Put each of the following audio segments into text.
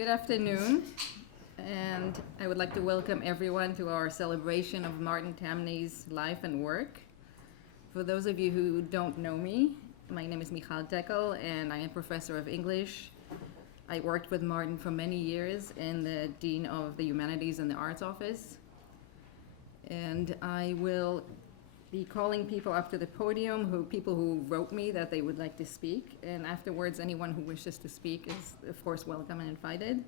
Good afternoon, and I would like to welcome everyone to our celebration of MartinTamny's life and work. For those of you who don't know me, my name is Michal Tekel, and I am professor of English. I worked with Martin for many years in the Dean of the Humanities and the Arts Office. And I will be calling people up to the podium, people who wrote me that they would like to speak. And afterwards, anyone who wishes to speak is, of course, welcome and invited.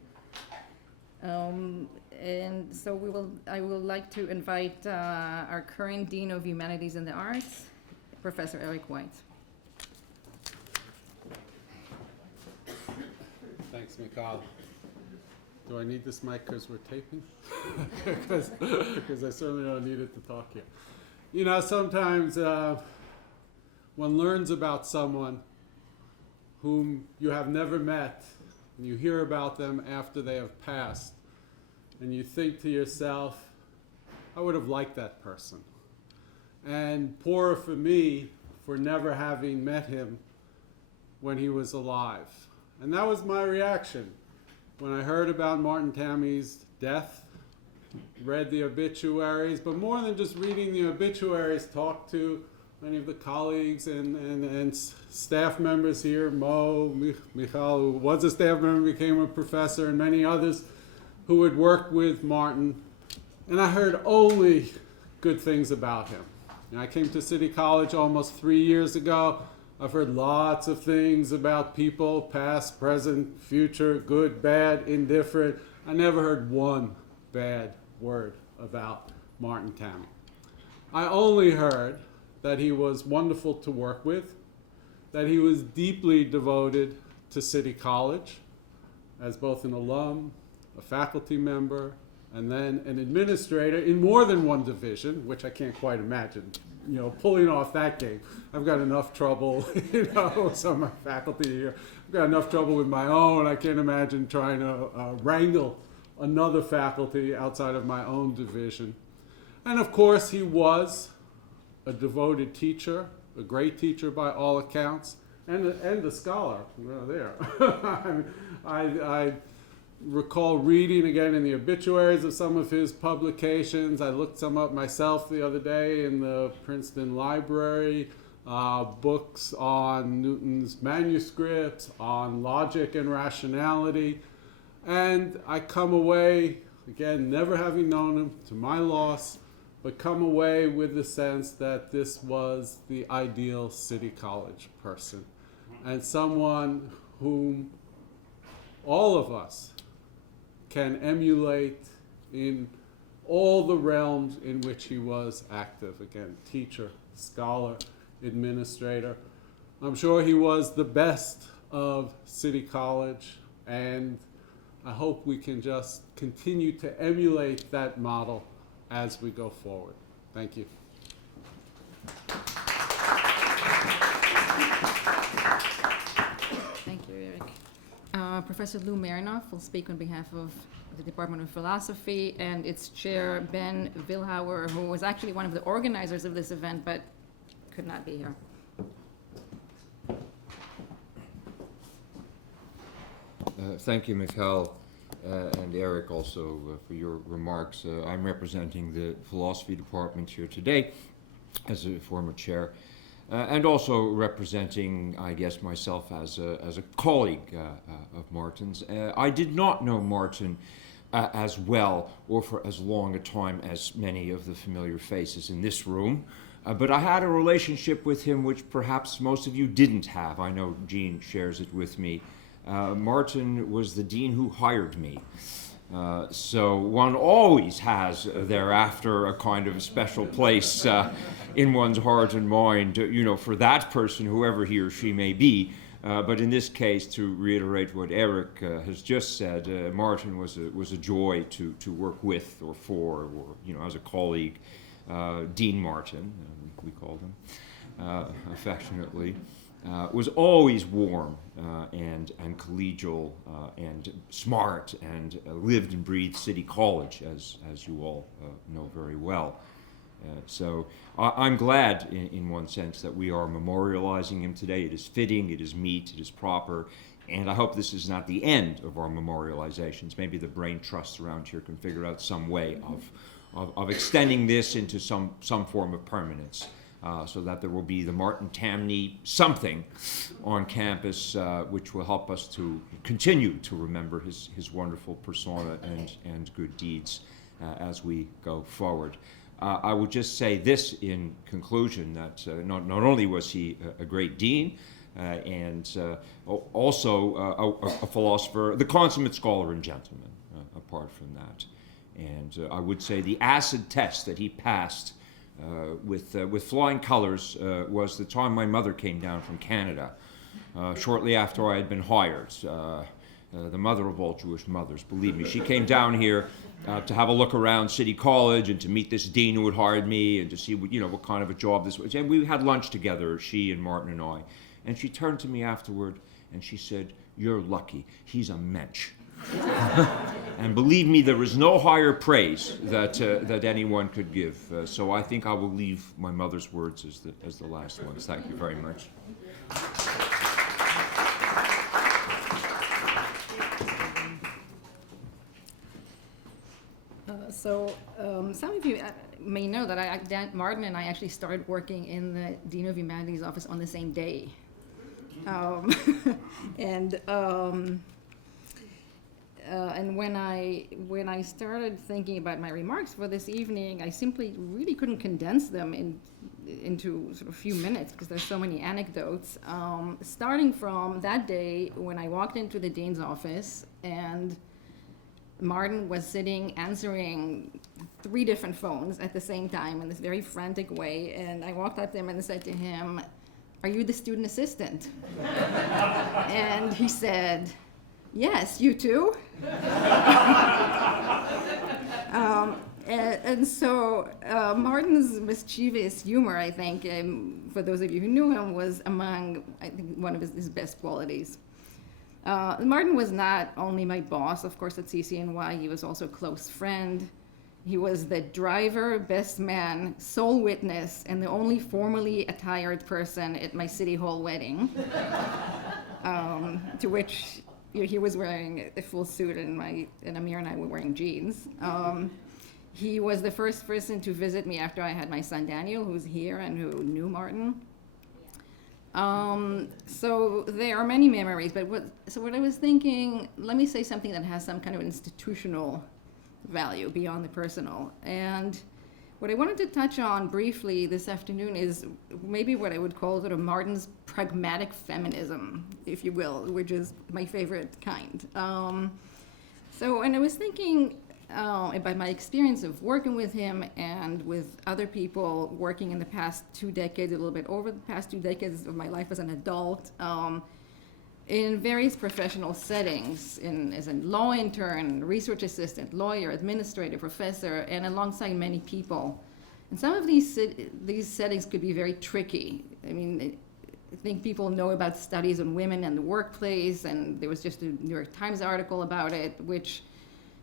And so I would like to invite our current Dean of Humanities and the Arts, Professor Eric White. Thanks, Michal. Do I need this mic because we're taping? Because I certainly don't need it to talk here. You know, sometimes one learns about someone whom you have never met, and you hear about them after they have passed, and you think to yourself, I would have liked that person. And poor for me for never having met him when he was alive. And that was my reaction when I heard about MartinTamny's death, read the obituaries, but more than just reading the obituaries, talked to many of the colleagues and staff members here, Michal, who was a staff member, became a professor, and many others who had worked with Martin. And I heard only good things about him. And I came to City College almost 3 years ago. I've heard lots of things about people, past, present, future, good, bad, indifferent. I never heard one bad word about MartinTamny. I only heard that he was wonderful to work with, that he was deeply devoted to City College as both an alum, a faculty member, and then an administrator in more than one division, which I can't quite imagine, pulling off that game. I've got enough trouble, with some of my faculty here. I've got enough trouble with my own. I can't imagine trying to wrangle another faculty outside of my own division. And of course, he was a devoted teacher, a great teacher by all accounts, and a scholar. There. I recall reading again in the obituaries of some of his publications. I looked some up myself the other day in the Princeton Library, books on Newton's manuscripts, on logic and rationality. And I come away, again, never having known him, to my loss, but come away with the sense that this was the ideal City College person, and someone whom all of us can emulate in all the realms in which he was active. Again, teacher, scholar, administrator. I'm sure he was the best of City College, and I hope we can just continue to emulate that model as we go forward. Thank you. Thank you, Eric. Professor Lou Marinoff will speak on behalf of the Department of Philosophy and its chair, Ben Wilhauer, who was actually one of the organizers of this event, but could not be here. Thank you, Michal, and Eric also for your remarks. I'm representing the philosophy department here today as a former chair, and also representing, I guess, myself as a colleague of Martin's. I did not know Martin as well or for as long a time as many of the familiar faces in this room. But I had a relationship with him which perhaps most of you didn't have. I know Jean shares it with me. Martin was the dean who hired me. So one always has thereafter a kind of special place in one's heart and mind, for that person, whoever he or she may be. But in this case, to reiterate what Eric has just said, Martin was a joy to work with or for, or as a colleague. Dean Martin, we called him affectionately, was always warm and collegial and smart and lived and breathed City College, as you all know very well. So I'm glad, in one sense, that we are memorializing him today. It is fitting, it is meet, it is proper. And I hope this is not the end of our memorializations. Maybe the brain trusts around here can figure out some way of extending this into some form of permanence, so that there will be the MartinTamny something on campus, which will help us to continue to remember his wonderful persona and good deeds as we go forward. I will just say this in conclusion, that not only was he a great dean, and also a philosopher, the consummate scholar and gentleman, apart from that. And I would say the acid test that he passed with flying colors was the time my mother came down from Canada, shortly after I had been hired. The mother of all Jewish mothers, believe me. She came down here to have a look around City College and to meet this dean who had hired me and to see what kind of a job this was. And we had lunch together, she and Martin and I. And she turned to me afterward and she said, "You're lucky. He's a mensch." And believe me, there is no higher praise that anyone could give. So I think I will leave my mother's words as the last ones. Thank you very much. Some of you may know that Martin and I actually started working in the Dean of Humanities office on the same day. And when I started thinking about my remarks for this evening, I simply really couldn't condense them into sort of a few minutes because there's so many anecdotes. Starting from that day when I walked into the dean's office and Martin was sitting answering 3 different phones at the same time in this very frantic way, and I walked up to him and said to him, "Are you the student assistant?" And he said, "Yes, you too?" So Martin's mischievous humor, I think, for those of you who knew him, was among, I think, one of his best qualities. Martin was not only my boss, of course, at CCNY, he was also a close friend. He was the driver, best man, sole witness, and the only formally attired person at my City Hall wedding, to which he was wearing a full suit and Amir and I were wearing jeans. He was the first person to visit me after I had my son Daniel, who's here and who knew Martin. So there are many memories, but what I was thinking, let me say something that has some kind of institutional value beyond the personal. And what I wanted to touch on briefly this afternoon is maybe what I would call sort of Martin's pragmatic feminism, if you will, which is my favorite kind. And I was thinking about my experience of working with him and with other people working in the past 2 decades, a little bit over the past 2 decades of my life as an adult, in various professional settings, as a law intern, research assistant, lawyer, administrator, professor, and alongside many people. And some of these settings could be very tricky. I mean, I think people know about studies on women and the workplace, and there was just a New York Times article about it, which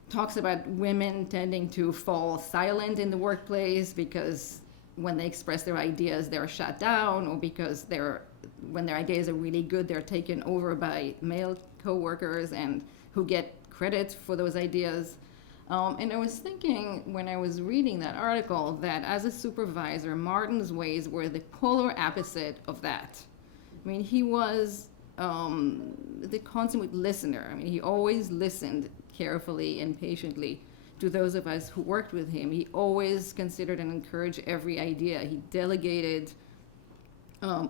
talks about women tending to fall silent in the workplace because when they express their ideas, they're shut down, or because when their ideas are really good, they're taken over by male coworkers and who get credit for those ideas. And I was thinking when I was reading that article that as a supervisor, Martin's ways were the polar opposite of that. I mean, he was the consummate listener. I mean, he always listened carefully and patiently to those of us who worked with him. He always considered and encouraged every idea. He delegated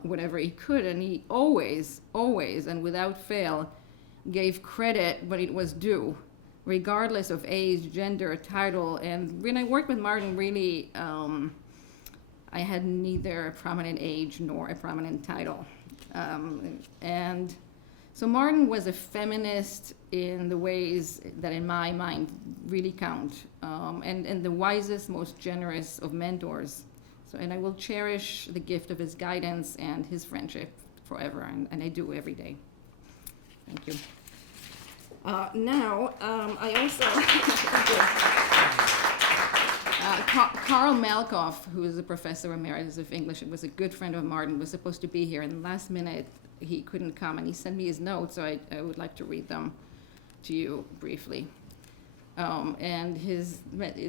whatever he could, and he always, and without fail, gave credit when it was due, regardless of age, gender, title. And when I worked with Martin, really, I had neither a prominent age nor a prominent title. And so Martin was a feminist in the ways that in my mind really count, and the wisest, most generous of mentors. And I will cherish the gift of his guidance and his friendship forever, and I do every day. Thank you. Now, I also Carl Malkoff, who is a professor emeritus of English and was a good friend of Martin, was supposed to be here, and last minute he couldn't come, and he sent me his notes, so I would like to read them to you briefly. And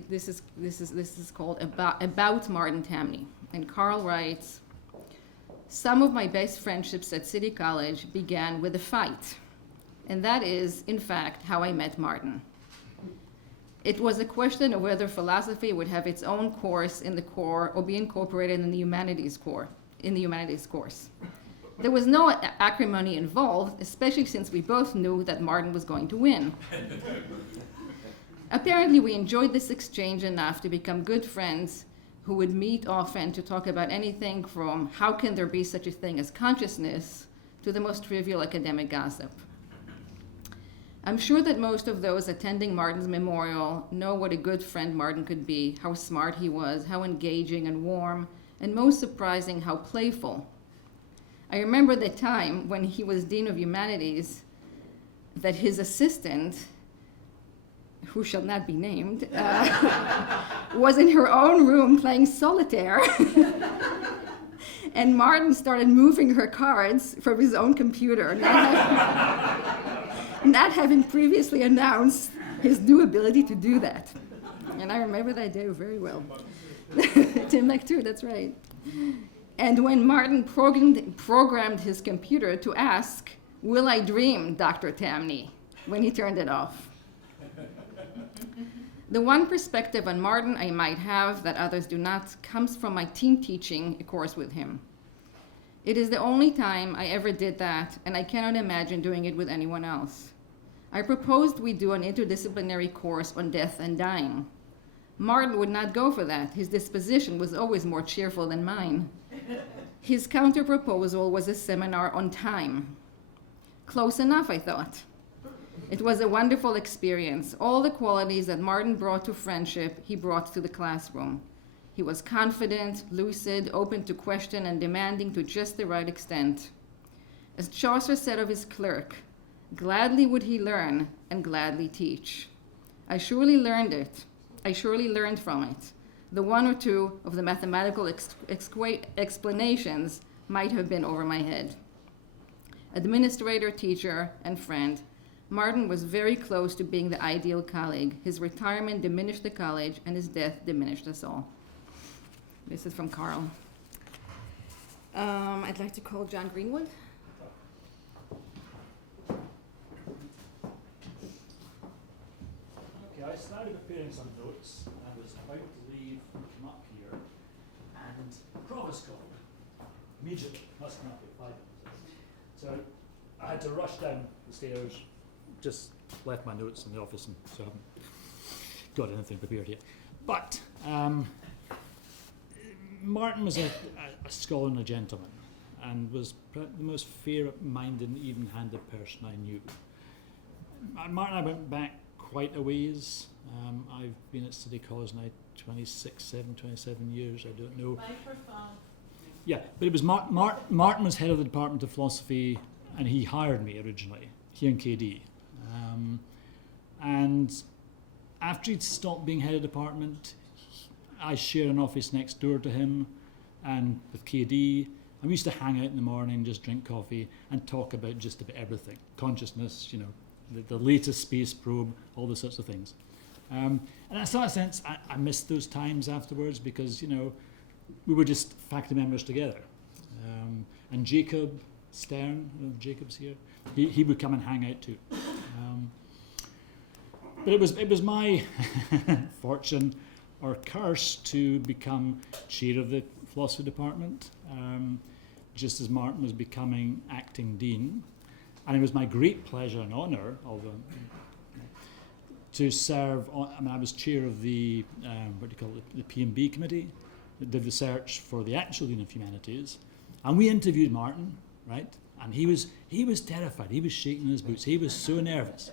this is called About MartinTamny. And Carl writes, "Some of my best friendships at City College began with a fight. And that is, in fact, how I met Martin. It was a question of whether philosophy would have its own course in the core or be incorporated in the humanities course. There was no acrimony involved, especially since we both knew that Martin was going to win. Apparently, we enjoyed this exchange enough to become good friends who would meet often to talk about anything from how can there be such a thing as consciousness to the most trivial academic gossip. I'm sure that most of those attending Martin's memorial know what a good friend Martin could be, how smart he was, how engaging and warm, and most surprising, how playful. I remember the time when he was Dean of Humanities that his assistant, who shall not be named, was in her own room playing solitaire. And Martin started moving her cards from his own computer, not having previously announced his new ability to do that. And I remember that day very well. Timbuktu, that's right. And when Martin programmed his computer to ask, "Will I dream, Dr. Tamny?" when he turned it off. The one perspective on Martin I might have that others do not comes from my team teaching a course with him. It is the only time I ever did that, and I cannot imagine doing it with anyone else. I proposed we do an interdisciplinary course on death and dying. Martin would not go for that. His disposition was always more cheerful than mine. His counter-proposal was a seminar on time. Close enough, I thought. It was a wonderful experience. All the qualities that Martin brought to friendship, he brought to the classroom. He was confident, lucid, open to question, and demanding to just the right extent. As Chaucer said of his clerk, gladly would he learn and gladly teach. I surely learned from it. The one or two of the mathematical explanations might have been over my head. Administrator, teacher, and friend, Martin was very close to being the ideal colleague. His retirement diminished the college, and his death diminished us all. This is from Carl. I'd like to call John Greenwood. Okay, I started preparing some notes, and I was about to leave and come up here, and Provost called. Immediately, must come up at 5 minutes. So I had to rush down the stairs, just left my notes in the office, and so I haven't got anything prepared yet. But Martin was a scholar and a gentleman, and was the most fair-minded and even-handed person I knew. Martin and I went back quite a ways. I've been at City College now 27 years, I don't know. Microphone. Yeah, but it was Martin was head of the Department of Philosophy, and he hired me originally, he and KD. And after he'd stopped being head of department, I shared an office next door to him, and with KD, and we used to hang out in the morning, just drink coffee, and talk about just about everything. Consciousness, the latest space probe, all those sorts of things. And in a sort of sense, I missed those times afterwards because, we were just faculty members together. And Jacob Stern, Jacob's here, he would come and hang out too. But it was my fortune or curse to become chair of the philosophy department, just as Martin was becoming acting dean. And it was my great pleasure and honour to serve I was chair of the the P&B committee that did the search for the actual Dean of Humanities, and we interviewed Martin, right? And he was terrified. He was shaking in his boots. He was so nervous,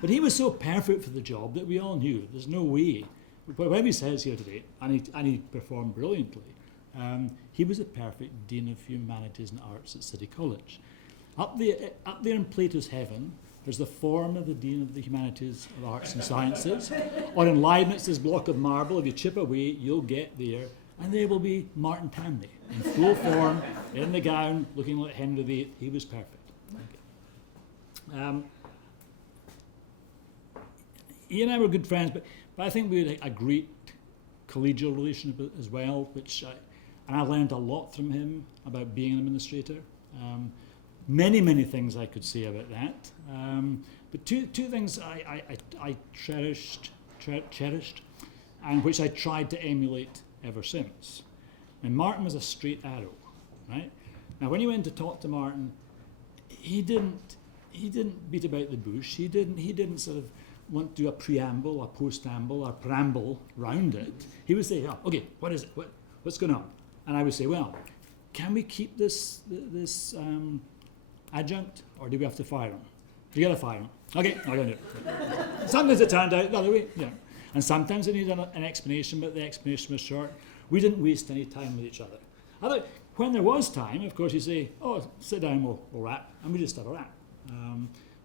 but he was so perfect for the job that we all knew there's no way. Whatever he says here today, and he performed brilliantly. He was a perfect Dean of Humanities and Arts at City College. Up there in Plato's heaven, there's the form of the Dean of the Humanities, of Arts and Sciences. Or in Leibniz's block of marble, if you chip away, you'll get there. And there will be MartinTamny, in full form, in the gown, looking like Henry VIII. He was perfect. He and I were good friends, but I think we had a great collegial relationship as well, and I learned a lot from him about being an administrator. Many things I could say about that. But two things I cherished, and which I tried to emulate ever since. And Martin was a straight arrow, right? Now, when you went to talk to Martin, he didn't beat about the bush. He didn't sort of want to do a preamble, a postamble, a preamble round it. He would say, oh, okay, what is it? What's going on? And I would say, well, can we keep this adjunct, or do we have to fire him? You got to fire him. Okay, I'm going to do it. Sometimes it turned out the other way, yeah. And sometimes it needed an explanation, but the explanation was short. We didn't waste any time with each other. When there was time, of course, you say, oh, sit down, we'll wrap, and we just have a wrap.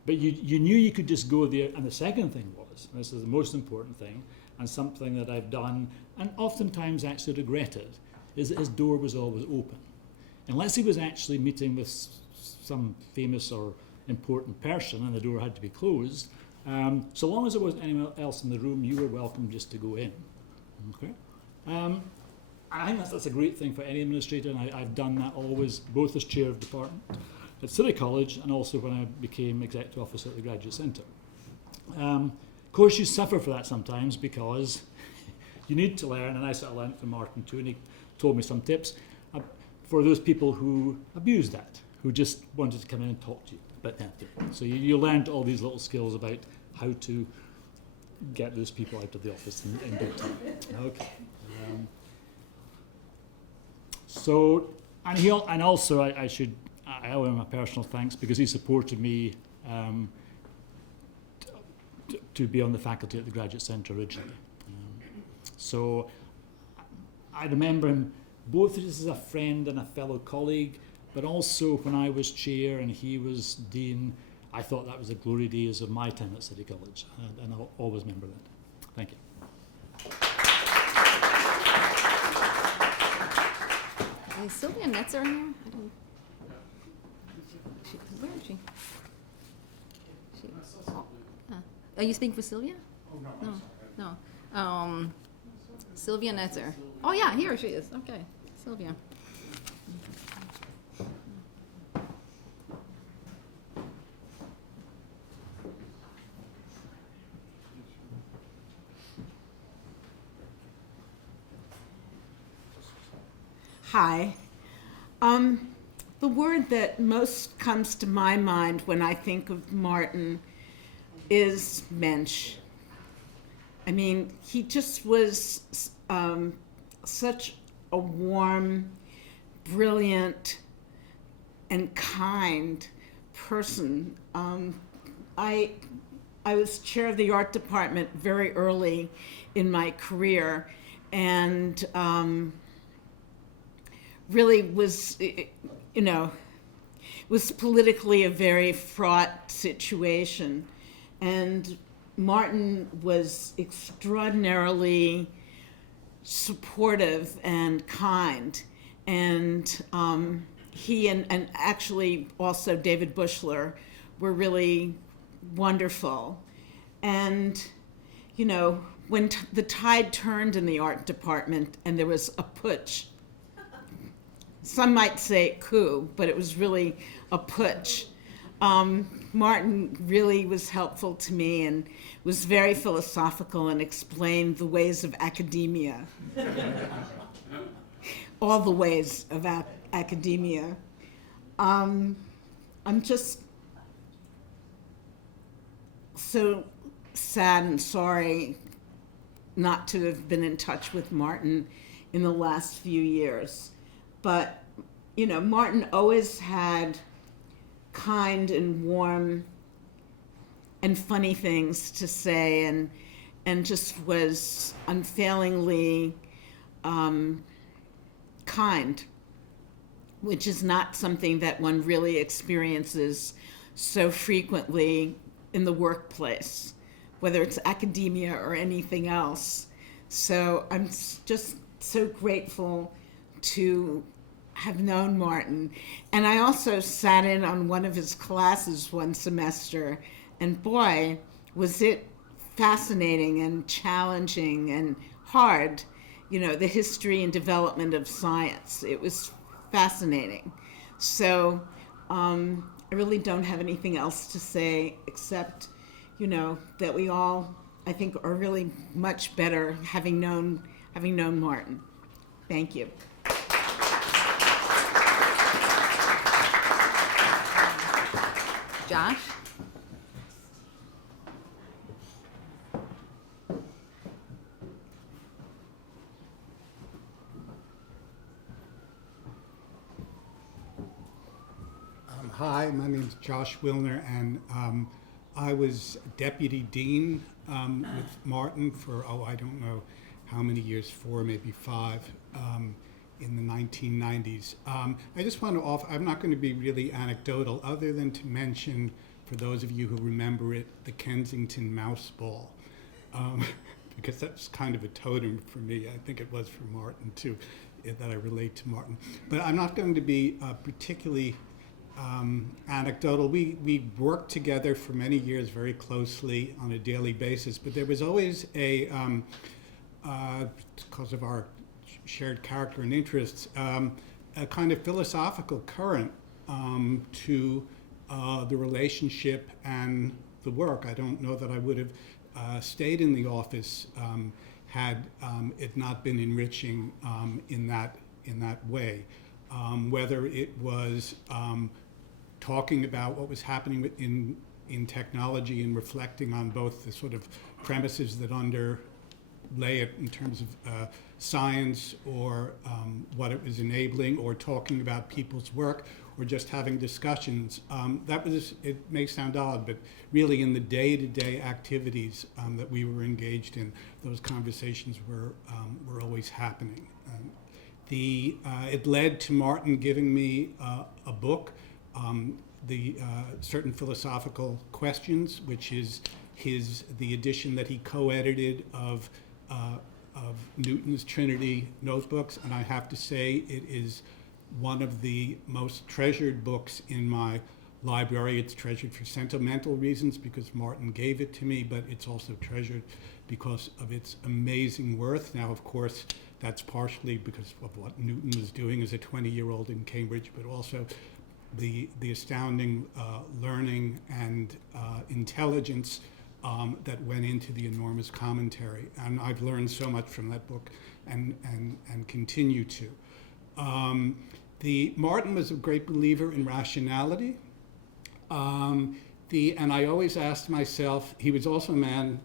But you knew you could just go there. And the second thing was, and this is the most important thing, and something that I've done, and oftentimes actually regretted, is that his door was always open. Unless he was actually meeting with some famous or important person and the door had to be closed, so long as there wasn't anyone else in the room, you were welcome just to go in. Okay? I think that's a great thing for any administrator, and I've done that always, both as chair of department at City College and also when I became executive officer at the Graduate Centre. Of course, you suffer for that sometimes because you need to learn, and I sort of learned from Martin too, and he told me some tips for those people who abused that, who just wanted to come in and talk to you about that. So you learned all these little skills about how to get those people out of the office in good time. Okay. I owe him a personal thanks because he supported me to be on the faculty at the Graduate Centre originally. So I remember him both as a friend and a fellow colleague, but also when I was chair and he was dean, I thought that was the glory days of my time at City College, and I'll always remember that. Thank you. Is Sylvia Netzer here? Where is she? Are you speaking for Sylvia? Oh, no. Sylvia Netzer. Oh yeah, here she is. Okay, Sylvia. Hi. The word that most comes to my mind when I think of Martin is mensch. I mean, he just was such a warm, brilliant, and kind person. I was chair of the art department very early in my career, and really was, was politically a very fraught situation. And Martin was extraordinarily supportive and kind. And he and actually also David Bushler were really wonderful. And, when the tide turned in the art department and there was a putsch, some might say coup, but it was really a putsch. Martin really was helpful to me and was very philosophical and explained the ways of academia. All the ways of academia. I'm just so sad and sorry not to have been in touch with Martin in the last few years. But, Martin always had kind and warm and funny things to say and just was unfailingly kind. which is not something that one really experiences so frequently in the workplace, whether it's academia or anything else. So I'm just so grateful to have known Martin. And I also sat in on one of his classes one semester, and boy, was it fascinating and challenging and hard, the history and development of science. It was fascinating. So I really don't have anything else to say except, that we all, I think, are really much better having known Martin. Thank you. Josh? Hi, my name is Josh Wilner, and I was deputy dean with Martin for, I don't know how many years, 4, maybe 5, in the 1990s. I just want to offer, I'm not going to be really anecdotal, other than to mention, for those of you who remember it, the Kensington mouse ball, because that's kind of a totem for me. I think it was for Martin, too, that I relate to Martin. But I'm not going to be particularly anecdotal. We worked together for many years very closely on a daily basis, but there was always because of our shared character and interests, a kind of philosophical current to the relationship and the work. I don't know that I would have stayed in the office had it not been enriching in that way. Whether it was talking about what was happening in technology and reflecting on both the sort of premises that underlay it in terms of science, or what it was enabling, or talking about people's work, or just having discussions. It may sound odd, but really in the day-to-day activities that we were engaged in, those conversations were always happening. It led to Martin giving me a book, the Certain Philosophical Questions, which is the edition that he co-edited of Newton's Trinity notebooks, and I have to say it is one of the most treasured books in my library. It's treasured for sentimental reasons because Martin gave it to me, but it's also treasured because of its amazing worth. Now, of course, that's partially because of what Newton was doing as a 20-year-old in Cambridge, but also the astounding learning and intelligence that went into the enormous commentary. And I've learned so much from that book and continue to. Martin was a great believer in rationality. And I always asked myself, he was also a man,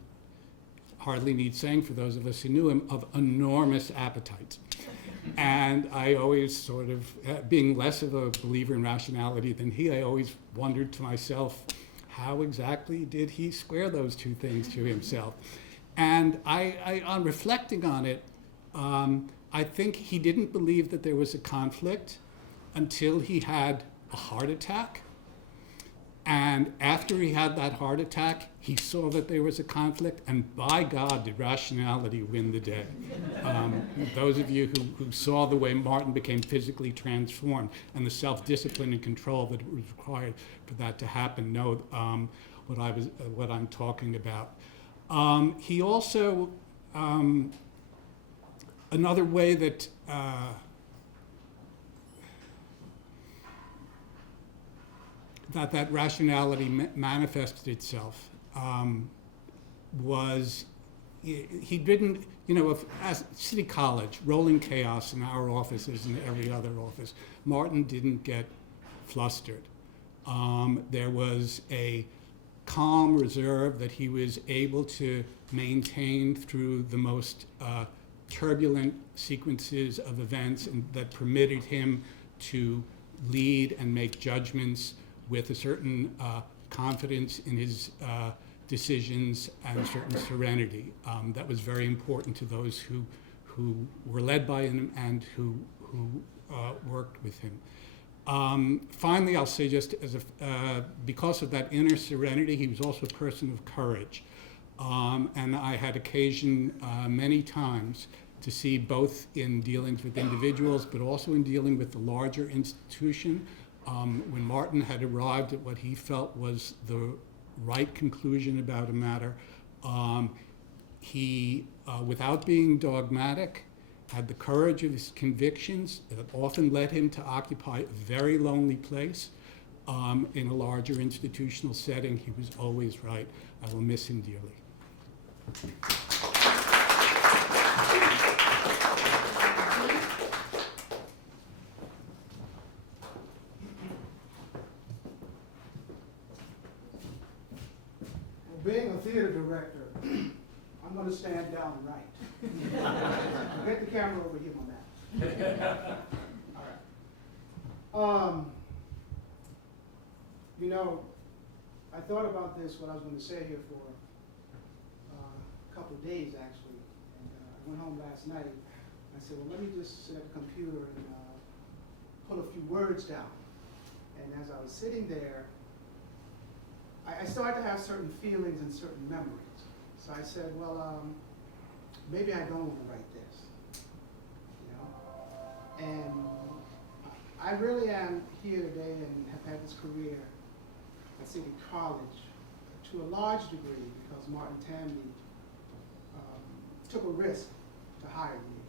hardly needs saying for those of us who knew him, of enormous appetite. And I always sort of, being less of a believer in rationality than he, I always wondered to myself, how exactly did he square those two things to himself? And I on reflecting on it, I think he didn't believe that there was a conflict until he had a heart attack. And after he had that heart attack, he saw that there was a conflict, and by God, did rationality win the day. Those of you who saw the way Martin became physically transformed and the self-discipline and control that was required for that to happen know what I'm talking about. He also, another way that that rationality manifested itself was he didn't, as City College, rolling chaos in our offices and every other office, Martin didn't get flustered. There was a calm reserve that he was able to maintain through the most turbulent sequences of events, and that permitted him to lead and make judgments with a certain confidence in his decisions and a certain serenity. That was very important to those who were led by him and who worked with him. Finally, I'll say just as because of that inner serenity, he was also a person of courage. And I had occasion many times to see, both in dealings with individuals, but also in dealing with the larger institution, when Martin had arrived at what he felt was the right conclusion about a matter, he, without being dogmatic, had the courage of his convictions that often led him to occupy a very lonely place in a larger institutional setting. He was always right. I will miss him dearly. Well, being a theater director, I'm going to stand down right. Get the camera over here on that. All right. You know, I thought about this, what I was going to say here for a couple of days, actually. And I went home last night. I said, well, let me just sit at the computer and pull a few words down. And as I was sitting there, I started to have certain feelings and certain memories. So I said, well, maybe I don't want to write this, you know? And I really am here today and have had this career at City College to a large degree because MartinTamny took a risk to hire me.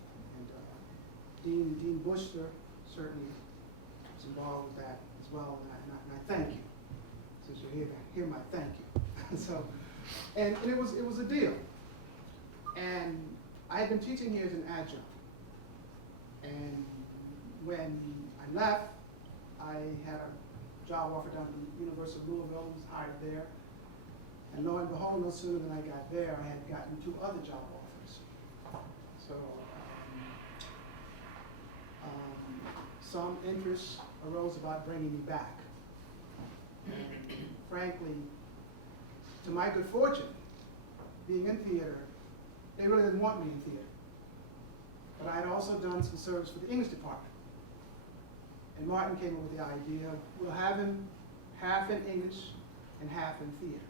And Dean Bushler certainly was involved with that as well, and I thank you. Since you're here to hear my thank you. So, and it was a deal. And I had been teaching here as an adjunct. And when I left, I had a job offer down at the University of Louisville, was hired there. And lo and behold, no sooner than I got there, I had gotten 2 other job offers. So some interest arose about bringing me back. And frankly, to my good fortune, being in theater, they really didn't want me in theater. But I had also done some service for the English department. And Martin came up with the idea of, we'll have him half in English and half in theater.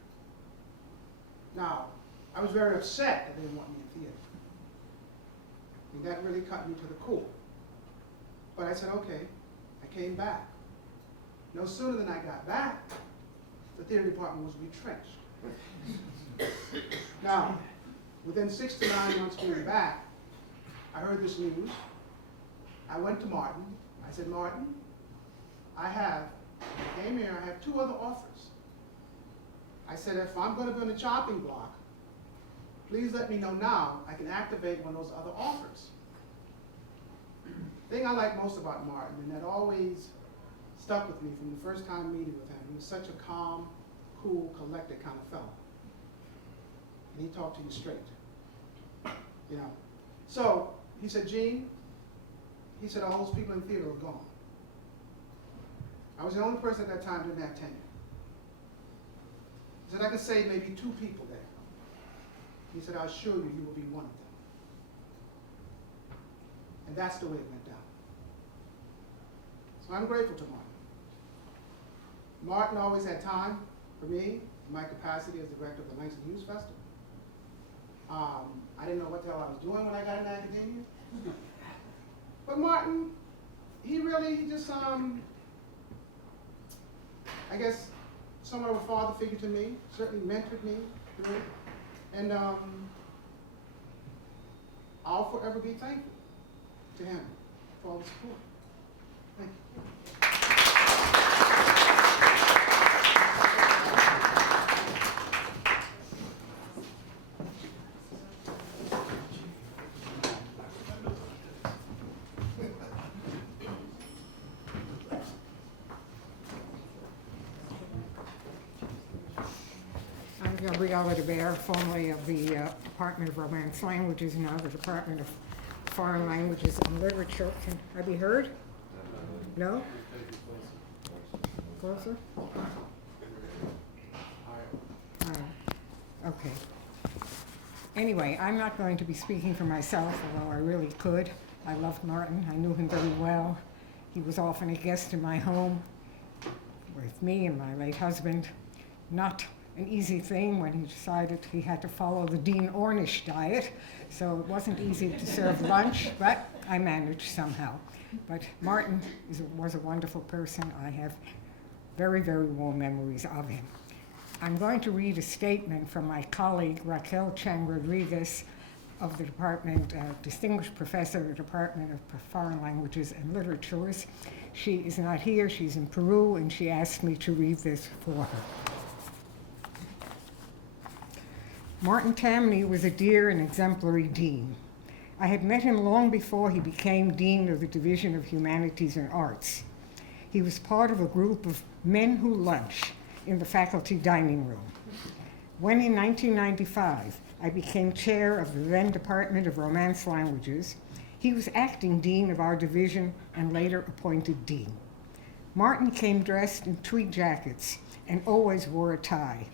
Now, I was very upset that they didn't want me in theater. And that really cut me to the core. But I said, okay, I came back. No sooner than I got back, the theater department was retrenched. Now, within 6 to 9 months being back, I heard this news. I went to Martin. I said, Martin, I came here, I have 2 other offers. I said, if I'm going to be on the chopping block, please let me know now. I can activate one of those other offers. The thing I like most about Martin, and that always stuck with me from the first time meeting with him, he was such a calm, cool, collected kind of fellow. And he talked to you straight. You know. So he said, Gene, he said, all those people in theater are gone. I was the only person at that time who didn't have tenure. He said, I could save maybe 2 people there. He said, I assure you, you will be one of them. And that's the way it went down. So I'm grateful to Martin. Martin always had time for me in my capacity as director of the Langston Hughes Festival. I didn't know what the hell I was doing when I got into academia. But Martin, he just, I guess, somewhat of a father figure to me, certainly mentored me through it. And I'll forever be thankful to him for all the support. Thank you. I'm Gabriella DeBear, formerly of the Department of Romance Languages, now the Department of Foreign Languages and Literature. Can I be heard? No? Closer? Okay. Anyway, I'm not going to be speaking for myself, although I really could. I love Martin. I knew him very well. He was often a guest in my home with me and my late husband. Not an easy thing when he decided he had to follow the Dean Ornish diet, so it wasn't easy to serve lunch, but I managed somehow. But Martin was a wonderful person. I have very, very warm memories of him. I'm going to read a statement from my colleague Raquel Chang Rodriguez of the department, distinguished professor of the Department of Foreign Languages and Literatures. She is not here, she's in Peru, and she asked me to read this for her. MartinTamny was a dear and exemplary dean. I had met him long before he became dean of the Division of Humanities and Arts. He was part of a group of men who lunch in the faculty dining room. When in 1995, I became chair of the then Department of Romance Languages, he was acting dean of our division and later appointed dean. Martin came dressed in tweed jackets and always wore a tie.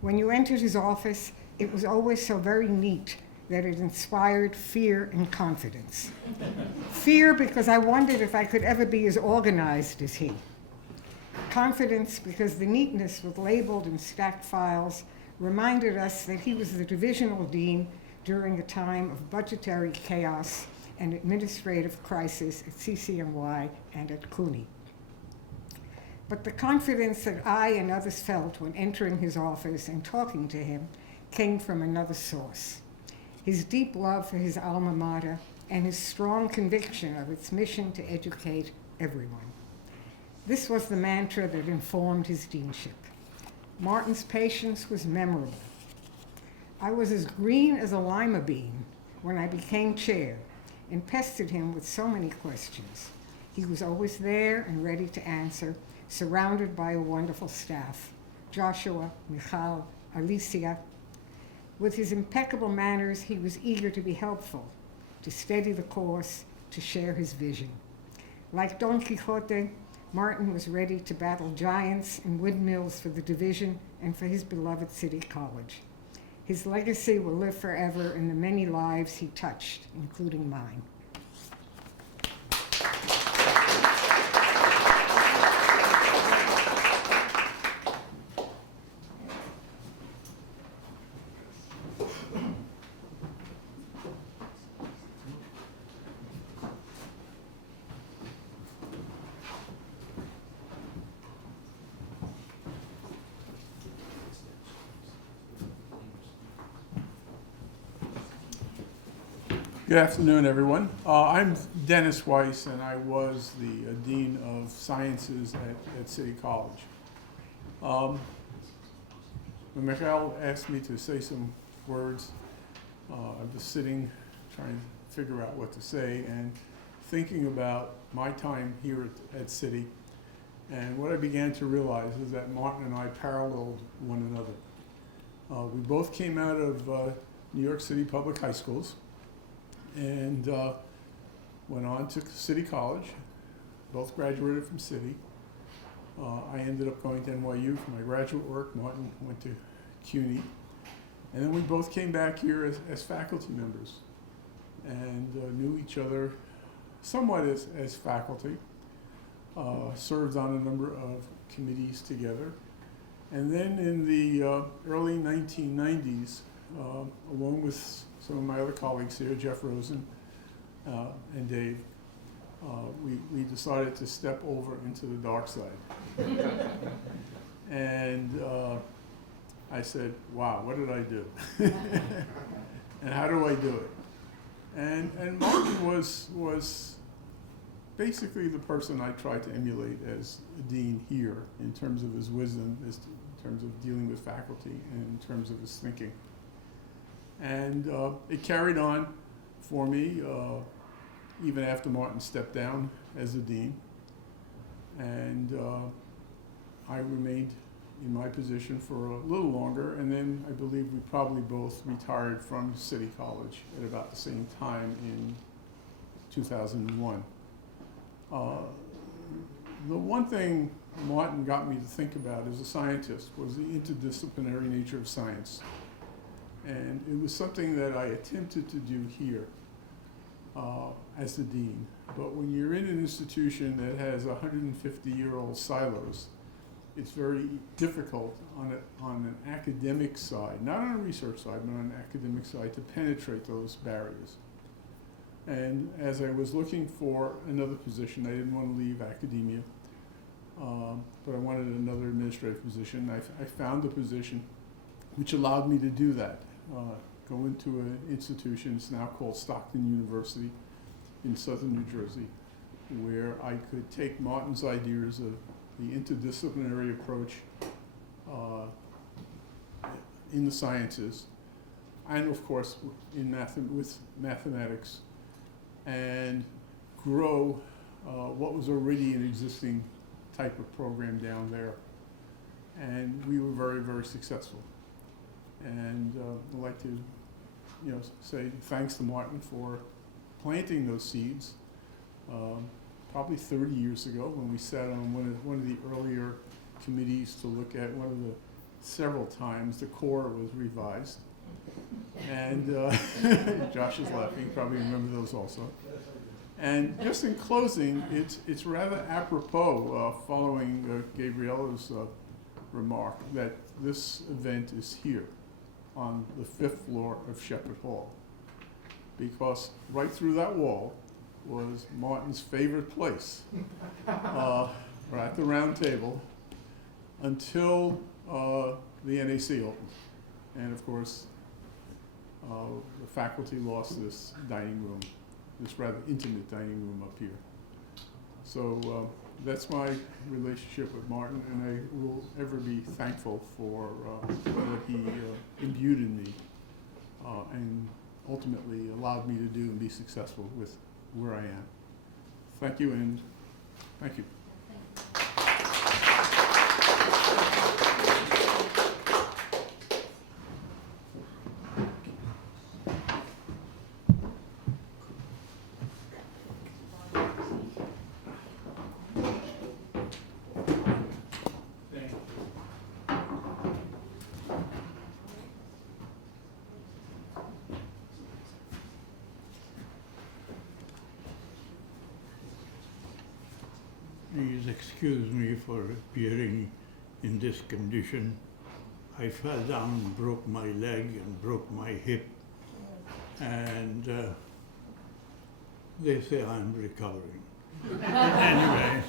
When you entered his office, it was always so very neat that it inspired fear and confidence. Fear because I wondered if I could ever be as organized as he. Confidence because the neatness with labeled and stacked files reminded us that he was the divisional dean during a time of budgetary chaos and administrative crisis at CCNY and at CUNY. But the confidence that I and others felt when entering his office and talking to him came from another source. His deep love for his alma mater and his strong conviction of its mission to educate everyone. This was the mantra that informed his deanship. Martin's patience was memorable. I was as green as a lima bean when I became chair and pestered him with so many questions. He was always there and ready to answer, surrounded by a wonderful staff, Joshua, Michal, Alicia. With his impeccable manners, he was eager to be helpful, to steady the course, to share his vision. Like Don Quixote, Martin was ready to battle giants and windmills for the division and for his beloved City College. His legacy will live forever in the many lives he touched, including mine. Good afternoon, everyone. I'm Dennis Weiss, and I was the Dean of Sciences at City College. When Michael asked me to say some words, I was sitting trying to figure out what to say and thinking about my time here at City. And what I began to realize is that Martin and I paralleled one another. We both came out of New York City public high schools and went on to City College. Both graduated from City. I ended up going to NYU for my graduate work. Martin went to CUNY. And then we both came back here as faculty members and knew each other somewhat as faculty, served on a number of committees together. And then in the early 1990s, along with some of my other colleagues here, Jeff Rosen and Dave, we decided to step over into the dark side. And I said, wow, what did I do? And how do I do it? And Martin was basically the person I tried to emulate as a dean here in terms of his wisdom, in terms of dealing with faculty, and in terms of his thinking. And it carried on for me even after Martin stepped down as a dean. And I remained in my position for a little longer, and then I believe we probably both retired from City College at about the same time in 2001. The one thing Martin got me to think about as a scientist was the interdisciplinary nature of science. And it was something that I attempted to do here as the dean. But when you're in an institution that has 150-year-old silos, it's very difficult on an academic side, not on a research side, but on an academic side, to penetrate those barriers. And as I was looking for another position, I didn't want to leave academia, but I wanted another administrative position. I found a position which allowed me to do that. Go into an institution, it's now called Stockton University in southern New Jersey, where I could take Martin's ideas of the interdisciplinary approach in the sciences, and of course with mathematics, and grow what was already an existing type of program down there. And we were very, very successful. And I'd like to say thanks to Martin for planting those seeds probably 30 years ago when we sat on one of the earlier committees to look at several times the core was revised. And Josh is laughing, you probably remember those also. And just in closing, it's rather apropos following Gabriella's remark that this event is here on the 5th floor of Shepherd Hall, because right through that wall was Martin's favorite place, right at the round table, until the NAC opened. And of course, the faculty lost this dining room, this rather intimate dining room up here. So that's my relationship with Martin, and I will ever be thankful for what he imbued in me and ultimately allowed me to do and be successful with where I am. Thank you, and thank you. Please excuse me for appearing in this condition. I fell down, broke my leg and broke my hip, and they say I'm recovering. Anyway,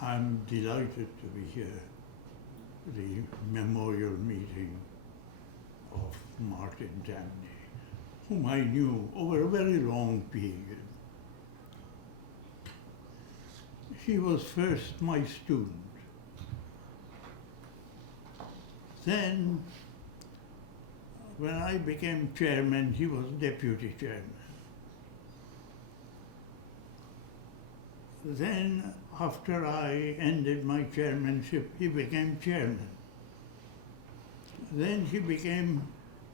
I'm delighted to be here, the memorial meeting of MartinTamny, whom I knew over a very long period. He was first my student. Then, when I became chairman, he was deputy chairman. Then, after I ended my chairmanship, he became chairman. Then he became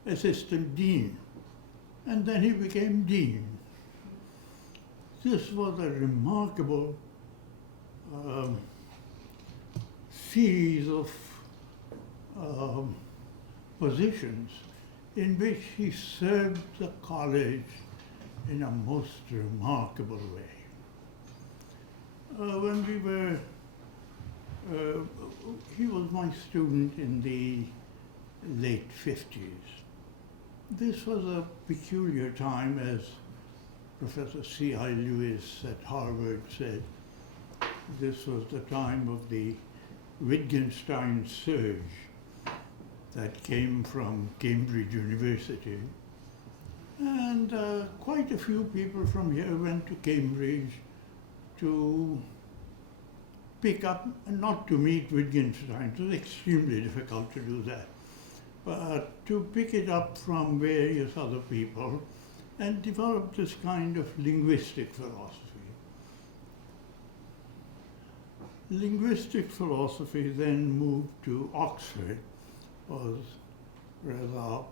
assistant dean, and then he became dean. This was a remarkable series of positions in which he served the college in a most remarkable way. When we were, he was my student in the late 50s. This was a peculiar time, as Professor C.I. Lewis at Harvard said. This was the time of the Wittgenstein surge that came from Cambridge University. And quite a few people from here went to Cambridge to pick up, not to meet Wittgenstein. It was extremely difficult to do that, but to pick it up from various other people and develop this kind of linguistic philosophy. Linguistic philosophy then moved to Oxford, was rather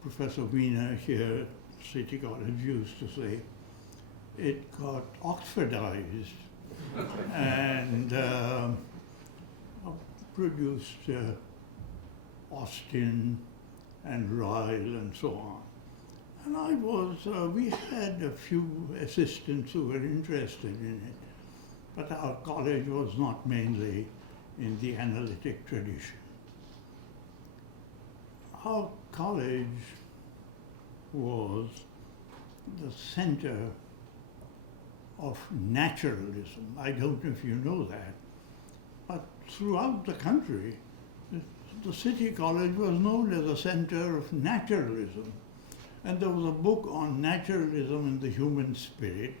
Professor Wiener here at City College used to say, it got Oxfordized and produced Austin and Ryle and so on. And we had a few assistants who were interested in it, but our college was not mainly in the analytic tradition. Our college was the center of naturalism. I don't know if you know that, but throughout the country, the City College was known as a center of naturalism. And there was a book on naturalism and the human spirit,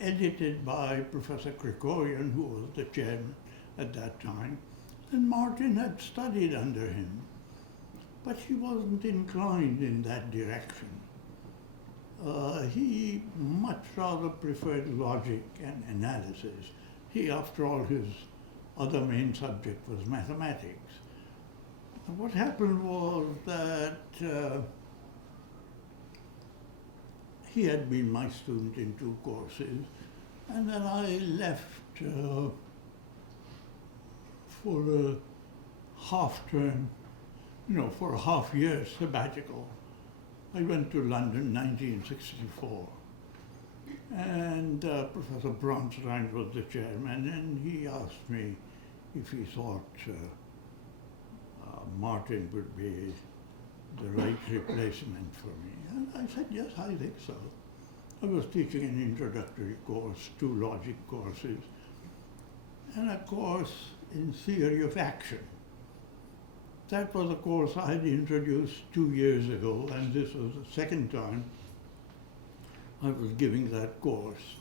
edited by Professor Krikorian, who was the chairman at that time. And Martin had studied under him, but he wasn't inclined in that direction. He much rather preferred logic and analysis. He, after all, his other main subject was mathematics. And what happened was that he had been my student in 2 courses, and then I left for a half-term, for a half-year sabbatical. I went to London in 1964, and Professor Bronstein was the chairman, and he asked me if he thought Martin would be the right replacement for me. And I said, yes, I think so. I was teaching an introductory course, 2 logic courses, and a course in theory of action. That was a course I had introduced 2 years ago, and this was the second time I was giving that course.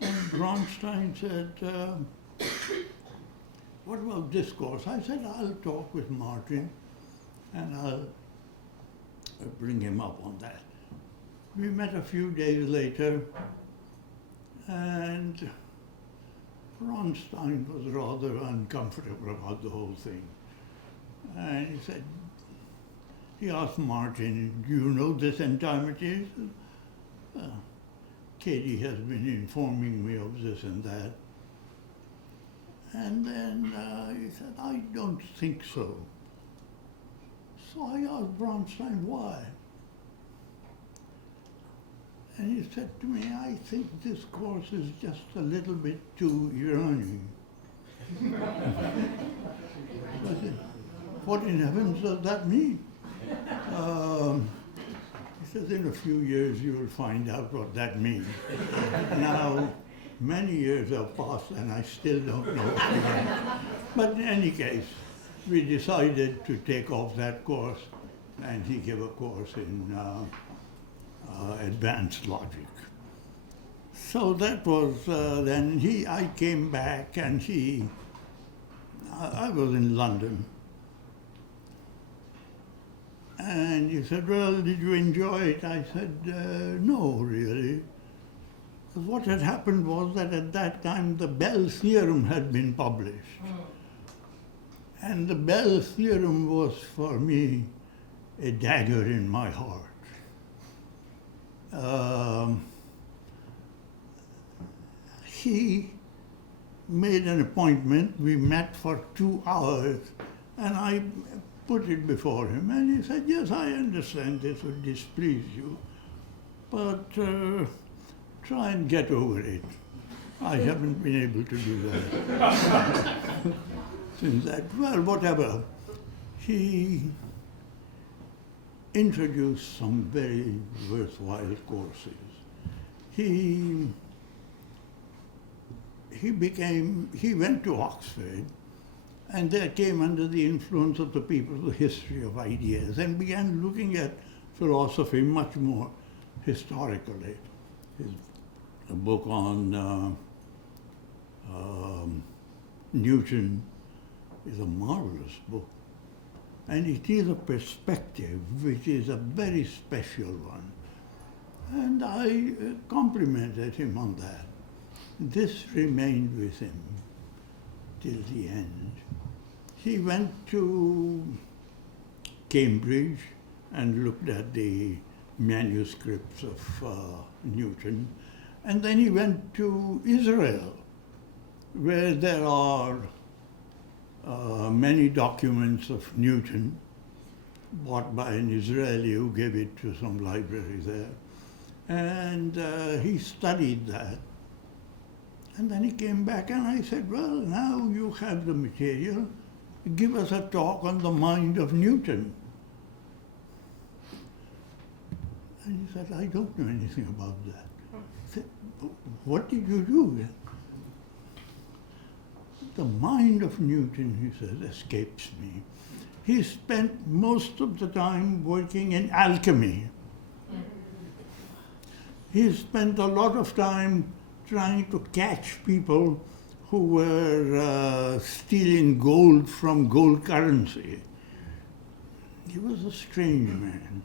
And Bronstein said, what about this course? I said, I'll talk with Martin and I'll bring him up on that. We met a few days later, and Bronstein was rather uncomfortable about the whole thing. And he said, he asked Martin, do you know this entirety? Katie has been informing me of this and that. And then he said, I don't think so. So I asked Bronstein why. And he said to me, I think this course is just a little bit too Iranian. I said, what in heavens does that mean? He says, in a few years you will find out what that means. Now, many years have passed and I still don't know. But in any case, we decided to take off that course, and he gave a course in advanced logic. So that was, then I came back, and I was in London. And he said, well, did you enjoy it? I said, no, really. Because what had happened was that at that time the Bell theorem had been published. And the Bell theorem was for me a dagger in my heart. He made an appointment, we met for 2 hours, and I put it before him, and he said, yes, I understand this would displease you, but try and get over it. I haven't been able to do that. Since that, well, whatever. He introduced some very worthwhile courses. He went to Oxford, and there came under the influence of the People's History of Ideas, and began looking at philosophy much more historically. A book on Newton is a marvelous book. And it is a perspective which is a very special one. And I complimented him on that. This remained with him till the end. He went to Cambridge and looked at the manuscripts of Newton. And then he went to Israel, where there are many documents of Newton, bought by an Israeli who gave it to some library there. And he studied that. And then he came back and I said, well, now you have the material. Give us a talk on the mind of Newton. And he said, I don't know anything about that. I said, what did you do? The mind of Newton, he says, escapes me. He spent most of the time working in alchemy. He spent a lot of time trying to catch people who were stealing gold from gold currency. He was a strange man.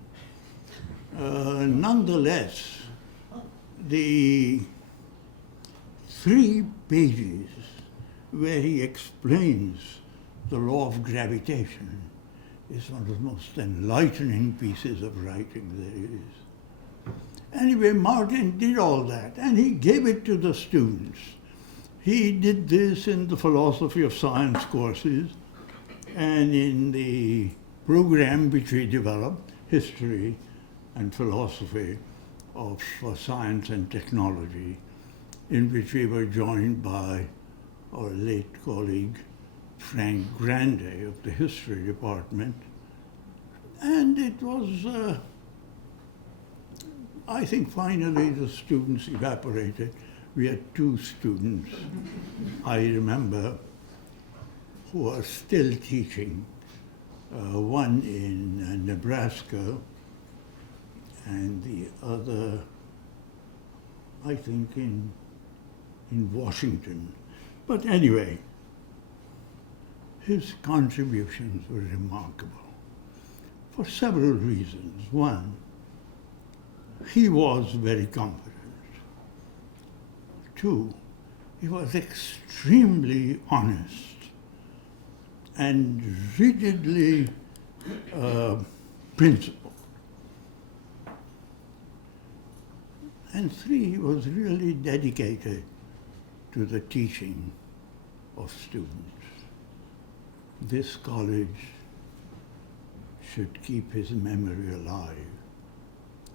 Nonetheless, the 3 pages where he explains the law of gravitation is one of the most enlightening pieces of writing there is. Anyway, Martin did all that, and he gave it to the students. He did this in the philosophy of science courses, and in the program which we developed, history and philosophy of science and technology, in which we were joined by our late colleague, Frank Grande of the history department. And it was, I think finally the students evaporated. We had 2 students, I remember, who are still teaching, one in Nebraska and the other, I think, in Washington. But anyway, his contributions were remarkable for several reasons. One, he was very competent. 2, he was extremely honest and rigidly principled. And 3, he was really dedicated to the teaching of students. This college should keep his memory alive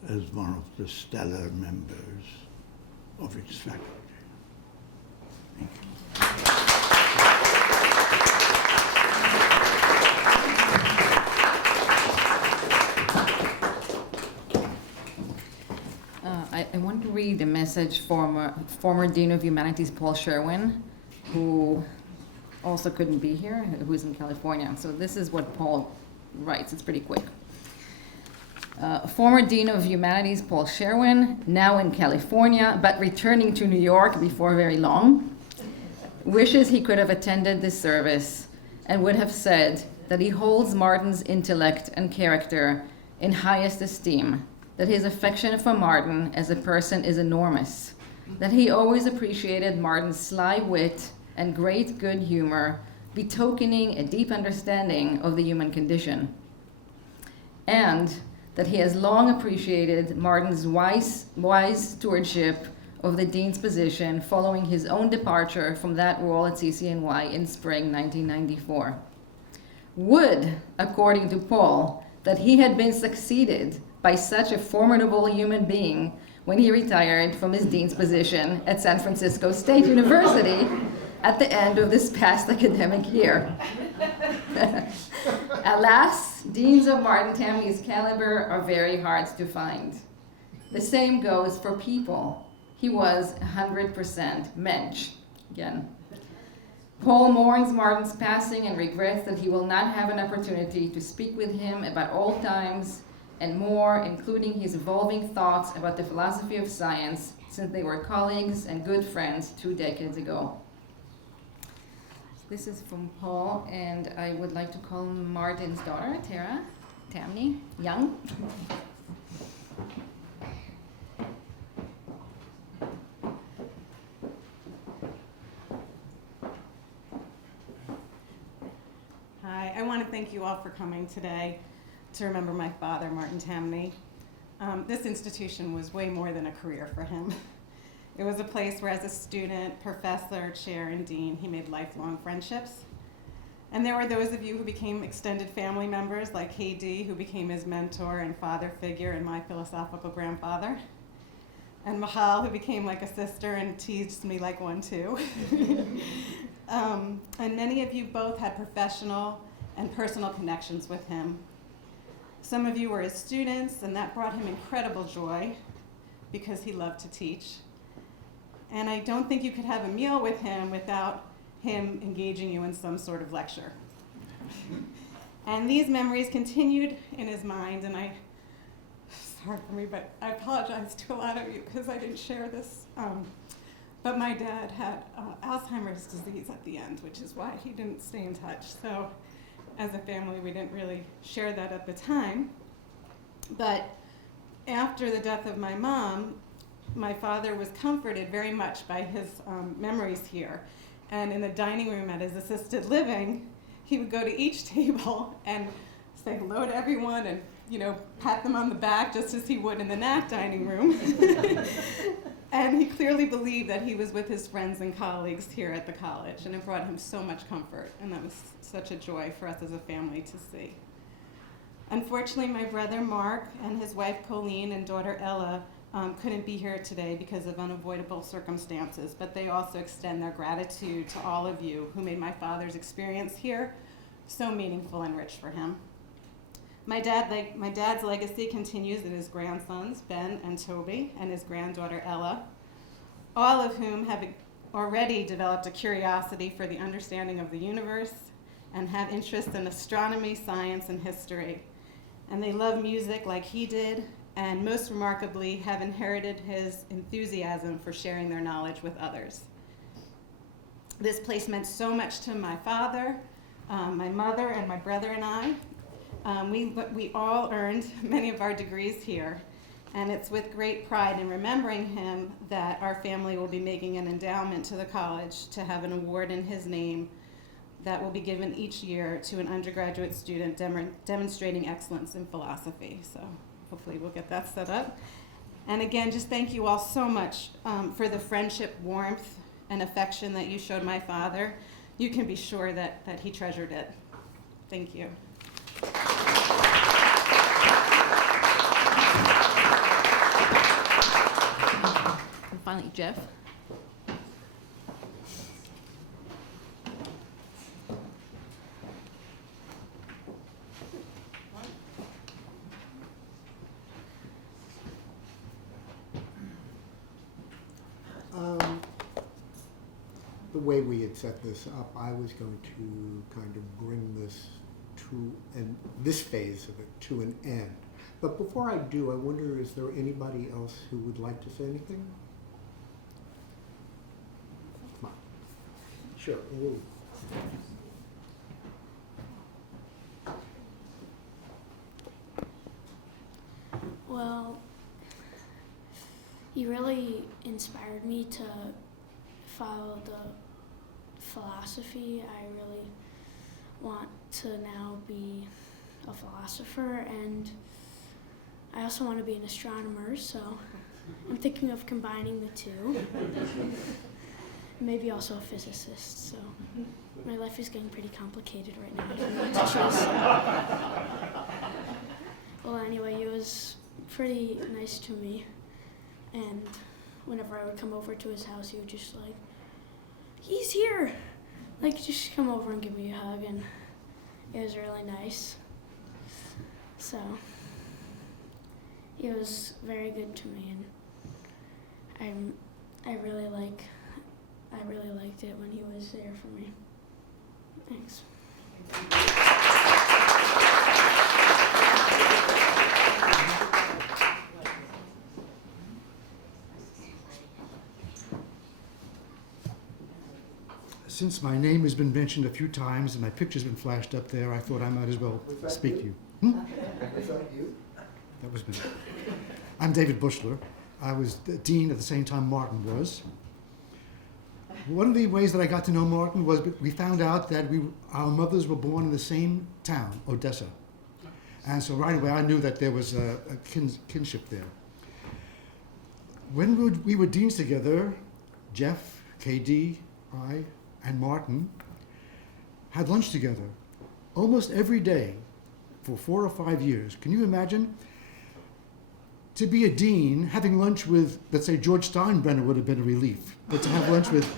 as one of the stellar members of its faculty. Thank you. I want to read a message from former Dean of Humanities, Paul Sherwin, who also couldn't be here, who's in California. So this is what Paul writes. It's pretty quick. Former Dean of Humanities, Paul Sherwin, now in California, but returning to New York before very long, wishes he could have attended this service and would have said that he holds Martin's intellect and character in highest esteem, that his affection for Martin as a person is enormous, that he always appreciated Martin's sly wit and great good humor, betokening a deep understanding of the human condition, and that he has long appreciated Martin's wise stewardship of the dean's position following his own departure from that role at CCNY in spring 1994. Would, according to Paul, that he had been succeeded by such a formidable human being when he retired from his dean's position at San Francisco State University at the end of this past academic year. Alas, deans of MartinTamny's caliber are very hard to find. The same goes for people. He was 100% mensch, again. Paul mourns Martin's passing and regrets that he will not have an opportunity to speak with him about old times and more, including his evolving thoughts about the philosophy of science, since they were colleagues and good friends 2 decades ago. This is from Paul, and I would like to call Martin's daughter, Tara Tamny, Young. Hi, I want to thank you all for coming today to remember my father, Martin Tamny. This institution was way more than a career for him. It was a place where, as a student, professor, chair, and dean, he made lifelong friendships. And there were those of you who became extended family members, like Ph.D., who became his mentor and father figure and my philosophical grandfather. And Michal, who became like a sister and teased me like one too. And many of you both had professional and personal connections with him. Some of you were his students, and that brought him incredible joy because he loved to teach. And I don't think you could have a meal with him without him engaging you in some sort of lecture. And these memories continued in his mind, and sorry for me, but I apologize to a lot of you because I didn't share this. But my dad had Alzheimer's disease at the end, which is why he didn't stay in touch. So as a family, we didn't really share that at the time. But after the death of my mom, my father was comforted very much by his memories here. And in the dining room at his assisted living, he would go to each table and say hello to everyone and, pat them on the back just as he would in the Knack dining room. And he clearly believed that he was with his friends and colleagues here at the college, and it brought him so much comfort, and that was such a joy for us as a family to see. Unfortunately, my brother Mark and his wife Colleen and daughter Ella couldn't be here today because of unavoidable circumstances, but they also extend their gratitude to all of you who made my father's experience here so meaningful and rich for him. My dad's legacy continues in his grandsons, Ben and Toby, and his granddaughter Ella, all of whom have already developed a curiosity for the understanding of the universe and have interest in astronomy, science, and history. And they love music like he did, and most remarkably have inherited his enthusiasm for sharing their knowledge with others. This place meant so much to my father, my mother, and my brother and I. We all earned many of our degrees here, and it's with great pride in remembering him that our family will be making an endowment to the college to have an award in his name that will be given each year to an undergraduate student demonstrating excellence in philosophy. So hopefully we'll get that set up. And again, just thank you all so much for the friendship, warmth, and affection that you showed my father. You can be sure that he treasured it. Thank you. And finally, Jeff. The way we had set this up, I was going to kind of bring this this phase of it to an end. But before I do, I wonder, is there anybody else who would like to say anything? Come on. Sure. Ooh. Well, you really inspired me to follow the philosophy. I really want to now be a philosopher, and I also want to be an astronomer, so I'm thinking of combining the two. Maybe also a physicist, so my life is getting pretty complicated right now. I don't know what to choose. Well, anyway, it was pretty nice to me, and whenever I would come over to his house, he would just like, he's here! Like, just come over and give me a hug, and it was really nice. So, he was very good to me, and I really liked it when he was there for me. Thanks. Since my name has been mentioned a few times and my picture's been flashed up there, I thought I might as well speak to you. Was that you? That was me. I'm David Bushler. I was the dean at the same time Martin was. One of the ways that I got to know Martin was we found out that our mothers were born in the same town, Odessa. And so right away I knew that there was a kinship there. When we were deans together, Jeff, KD, I, and Martin had lunch together almost every day for 4 or 5 years. Can you imagine? To be a dean, having lunch with, let's say, George Steinbrenner would have been a relief. But to have lunch with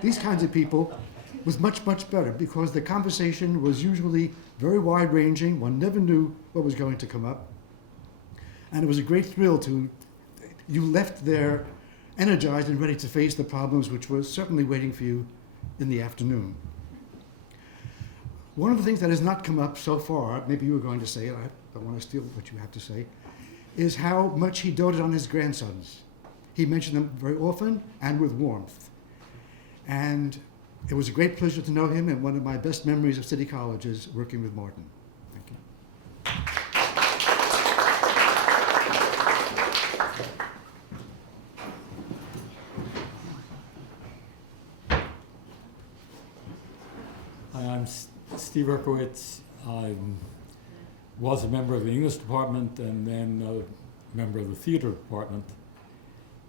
these kinds of people was much, much better because the conversation was usually very wide-ranging. One never knew what was going to come up. And it was a great thrill you left there energized and ready to face the problems which were certainly waiting for you in the afternoon. One of the things that has not come up so far, maybe you were going to say it, I don't want to steal what you have to say, is how much he doted on his grandsons. He mentioned them very often and with warmth. And it was a great pleasure to know him, and one of my best memories of City College is working with Martin. Thank you. Hi, I'm Steve Erkowitz. I was a member of the English department and then a member of the theater department.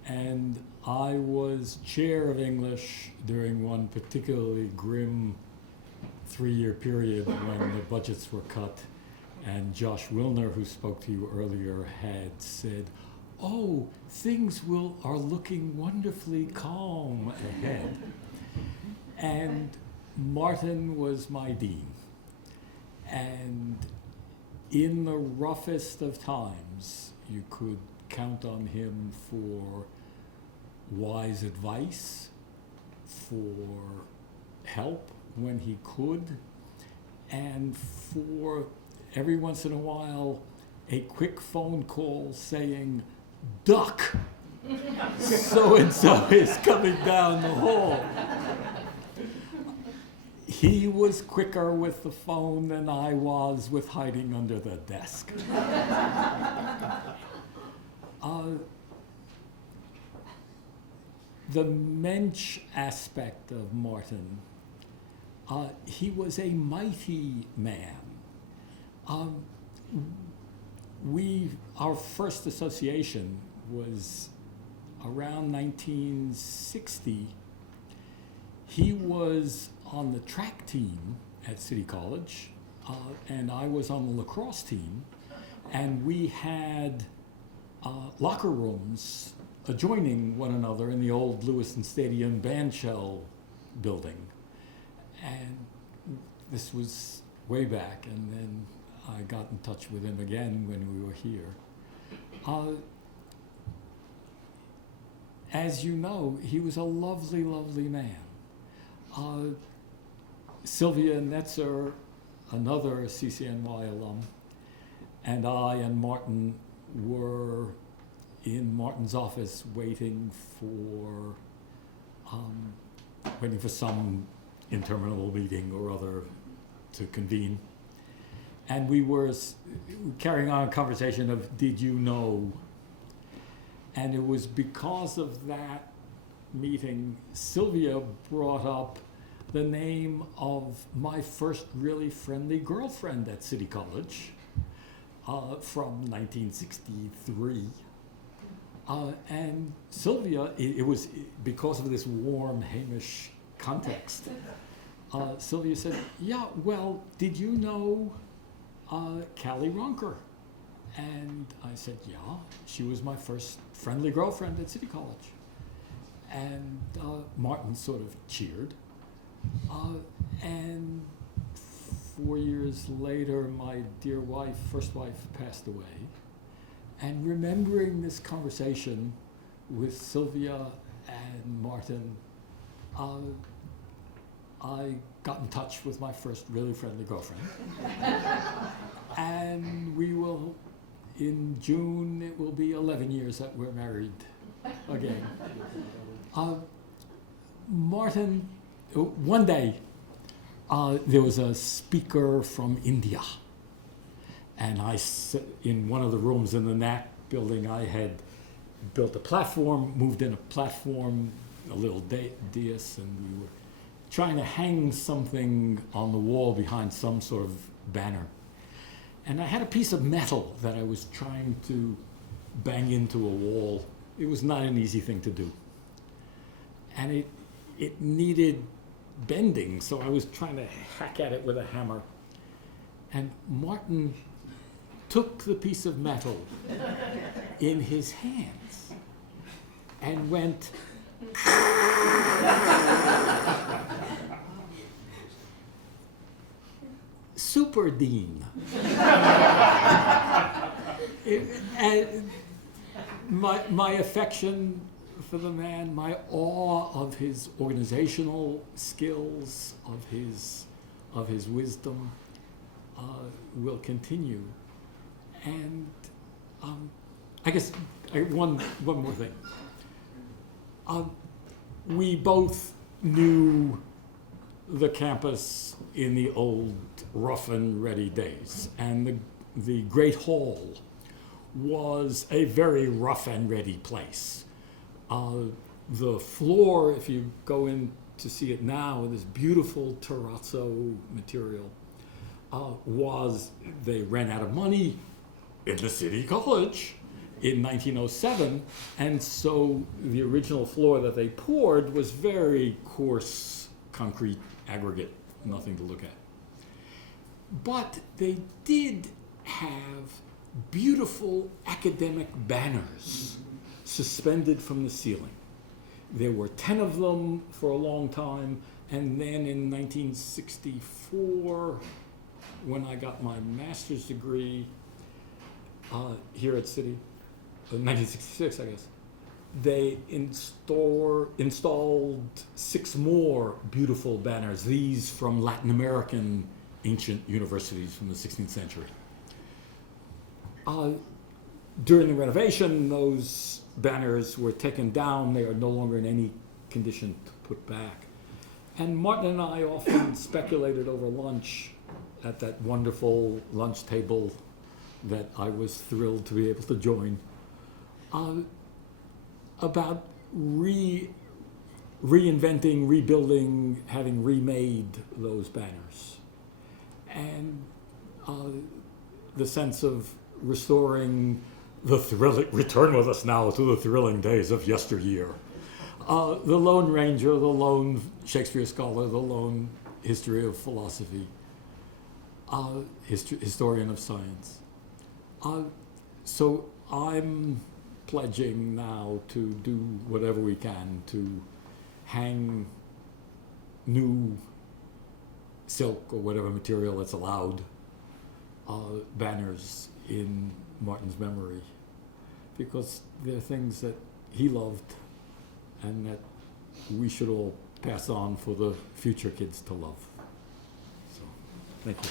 And I was chair of English during one particularly grim 3-year period when the budgets were cut. And Josh Wilner, who spoke to you earlier, had said, "Oh, things are looking wonderfully calm ahead." And Martin was my dean. And in the roughest of times, you could count on him for wise advice, for help when he could, and for every once in a while a quick phone call saying, "Duck! So-and-so is coming down the hall." He was quicker with the phone than I was with hiding under the desk. The mensch aspect of Martin, he was a mighty man. Our first association was around 1960. He was on the track team at City College, and I was on the lacrosse team, and we had locker rooms adjoining one another in the old Lewiston Stadium bandshell building. And this was way back, and then I got in touch with him again when we were here. As you know, he was a lovely, lovely man. Sylvia Netzer, another CCNY alum, and I and Martin were in Martin's office waiting for some interminable meeting or other to convene. And we were carrying on a conversation of, did you know? And it was because of that meeting, Sylvia brought up the name of my first really friendly girlfriend at City College from 1963. And Sylvia, it was because of this warm Hamish context. Sylvia said, "Yeah, well, did you know Callie Ronker?" And I said, "Yeah, she was my first friendly girlfriend at City College." And Martin sort of cheered. And 4 years later, my dear wife, first wife, passed away. And remembering this conversation with Sylvia and Martin, I got in touch with my first really friendly girlfriend. And in June, it will be 11 years that we're married again. Martin, one day, there was a speaker from India. And in one of the rooms in the NAC building, I had built a platform, moved in a platform, a little dais, and we were trying to hang something on the wall behind some sort of banner. And I had a piece of metal that I was trying to bang into a wall. It was not an easy thing to do. And it needed bending, so I was trying to hack at it with a hammer. And Martin took the piece of metal in his hands and went Super Dean. And my affection for the man, my awe of his organizational skills, of his wisdom, will continue. And I guess one more thing. We both knew the campus in the old rough and ready days, and the Great Hall was a very rough and ready place. The floor, if you go in to see it now, this beautiful terrazzo material, they ran out of money in the City College in 1907, and so the original floor that they poured was very coarse concrete aggregate, nothing to look at. But they did have beautiful academic banners suspended from the ceiling. There were 10 of them for a long time, and then in 1964, when I got my master's degree here at City, 1966, I guess, they installed 6 more beautiful banners, these from Latin American ancient universities from the 16th century. During the renovation, those banners were taken down. They are no longer in any condition to put back. And Martin and I often speculated over lunch at that wonderful lunch table that I was thrilled to be able to join, about reinventing, rebuilding, having remade those banners. And the sense of restoring the thrilling, return with us now to the thrilling days of yesteryear. The Lone Ranger, the lone Shakespeare scholar, the lone history of philosophy, historian of science. So I'm pledging now to do whatever we can to hang new silk or whatever material that's allowed banners in Martin's memory, because they're things that he loved and that we should all pass on for the future kids to love. So, thank you.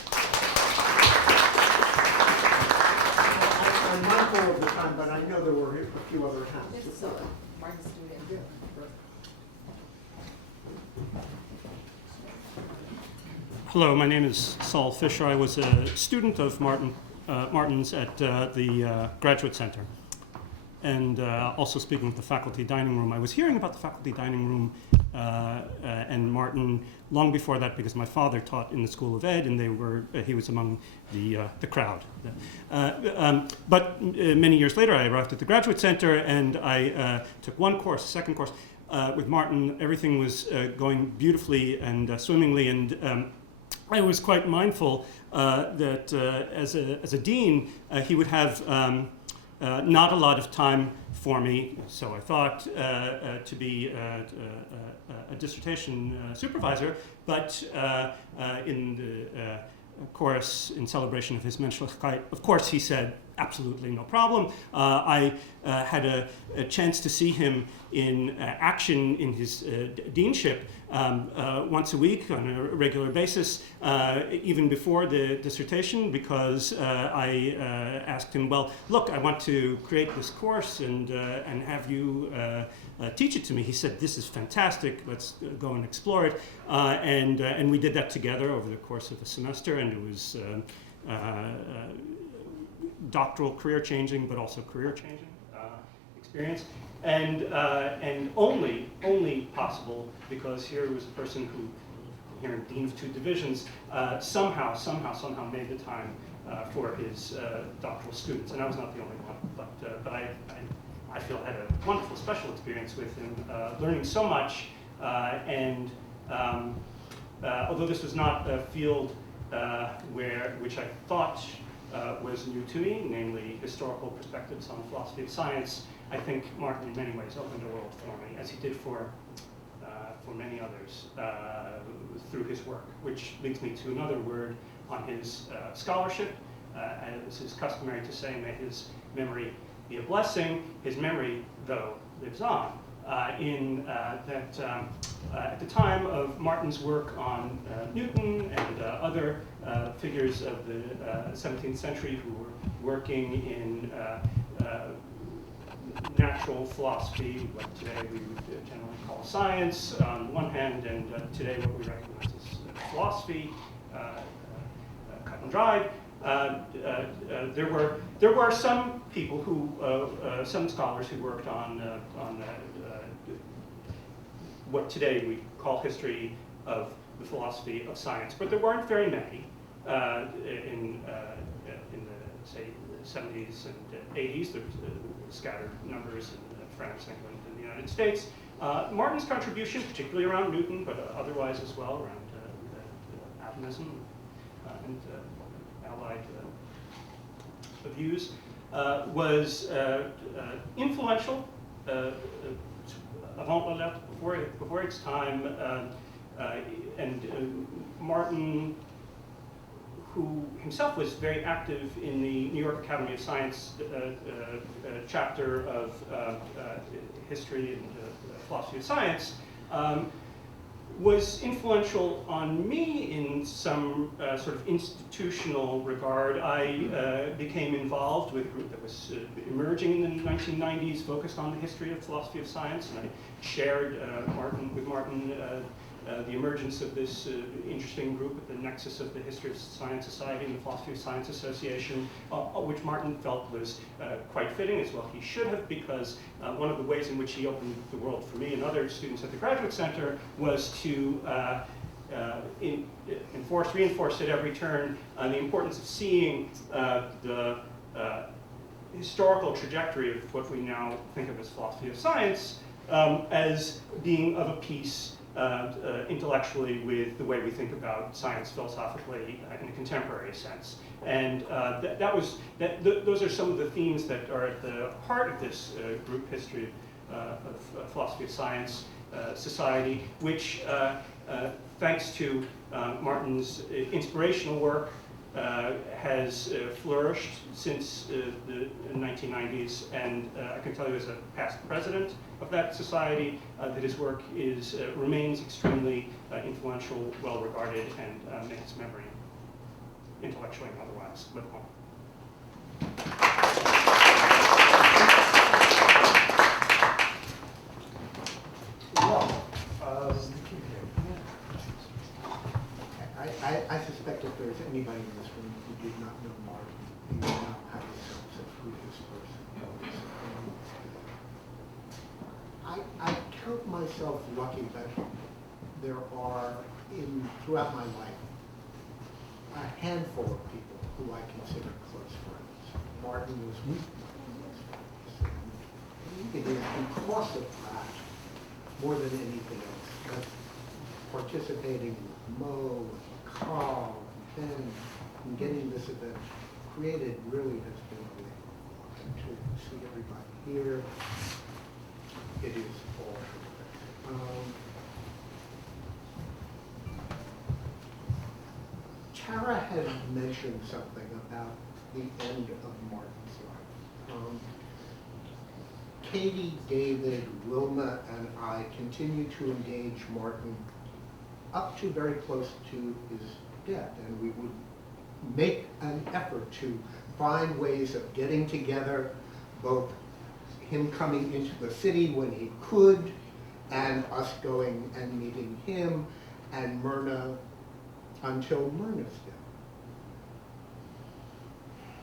I'm mindful of the time, but I know there were a few other hands. It's Martin's student. Yeah. Hello, my name is Saul Fisher. I was a student of Martin's at the Graduate Center, and also speaking with the faculty dining room. I was hearing about the faculty dining room and Martin long before that, because my father taught in the School of Ed, and he was among the crowd. But many years later, I arrived at the Graduate Center, and I took one course, second course, with Martin. Everything was going beautifully and swimmingly, and I was quite mindful that as a dean, he would have not a lot of time for me, so I thought, to be a dissertation supervisor, but in the chorus in celebration of his Menschlichkeit, of course he said, absolutely no problem. I had a chance to see him in action in his deanship once a week on a regular basis, even before the dissertation, because I asked him, well, look, I want to create this course and have you teach it to me. He said, this is fantastic, let's go and explore it. And we did that together over the course of a semester, and it was doctoral career changing, but also career changing experience, and only possible because here was a person who, here Dean of 2 divisions, somehow made the time for his doctoral students, and I was not the only one, but I feel I had a wonderful special experience with him, learning so much, and although this was not a field which I thought was new to me, namely historical perspectives on philosophy of science, I think Martin in many ways opened a world for me, as he did for many others through his work, which leads me to another word on his scholarship. As is customary to say, may his memory be a blessing. His memory, though, lives on. At the time of Martin's work on Newton and other figures of the 17th century who were working in natural philosophy, what today we would generally call science on one hand, and today what we recognize as philosophy, cut and dried. There were some people who, some scholars who worked on what today we call history of the philosophy of science, but there weren't very many in the, say, 70s and 80s. There was scattered numbers in France, England, and the United States. Martin's contribution, particularly around Newton, but otherwise as well, around atomism and allied views, was influential, avant la lettre, before its time, and Martin, who himself was very active in the New York Academy of Science chapter of history and philosophy of science, was influential on me in some sort of institutional regard. I became involved with a group that was emerging in the 1990s, focused on the history of philosophy of science, and I shared with Martin the emergence of this interesting group at the nexus of the History of Science Society and the Philosophy of Science Association, which Martin felt was quite fitting, as well he should have, because one of the ways in which he opened the world for me and other students at the Graduate Center was to reinforce at every turn the importance of seeing the historical trajectory of what we now think of as philosophy of science as being of a piece intellectually with the way we think about science philosophically in a contemporary sense. And those are some of the themes that are at the heart of this group history of philosophy of science society, which thanks to Martin's inspirational work has flourished since the 1990s, and I can tell you as a past president of that society that his work remains extremely influential, well regarded, and may his memory, intellectually and otherwise, live on. I suspect if there's anybody in this room who did not know Martin, you would not have a sense of who this person was. I count myself lucky that there are, throughout my life, a handful of people who I consider close friends. Martin was one of those friends. It is because of that, more than anything else, that participating with Mo, Carl, and Ben, and getting this event created really has been a labor. And to see everybody here, it is all terrific. Tara had mentioned something about the end of Martin's life. Katie, David, Wilma, and I continue to engage Martin up to very close to his death, and we would make an effort to find ways of getting together, both him coming into the city when he could, and us going and meeting him, and Myrna until Myrna's death.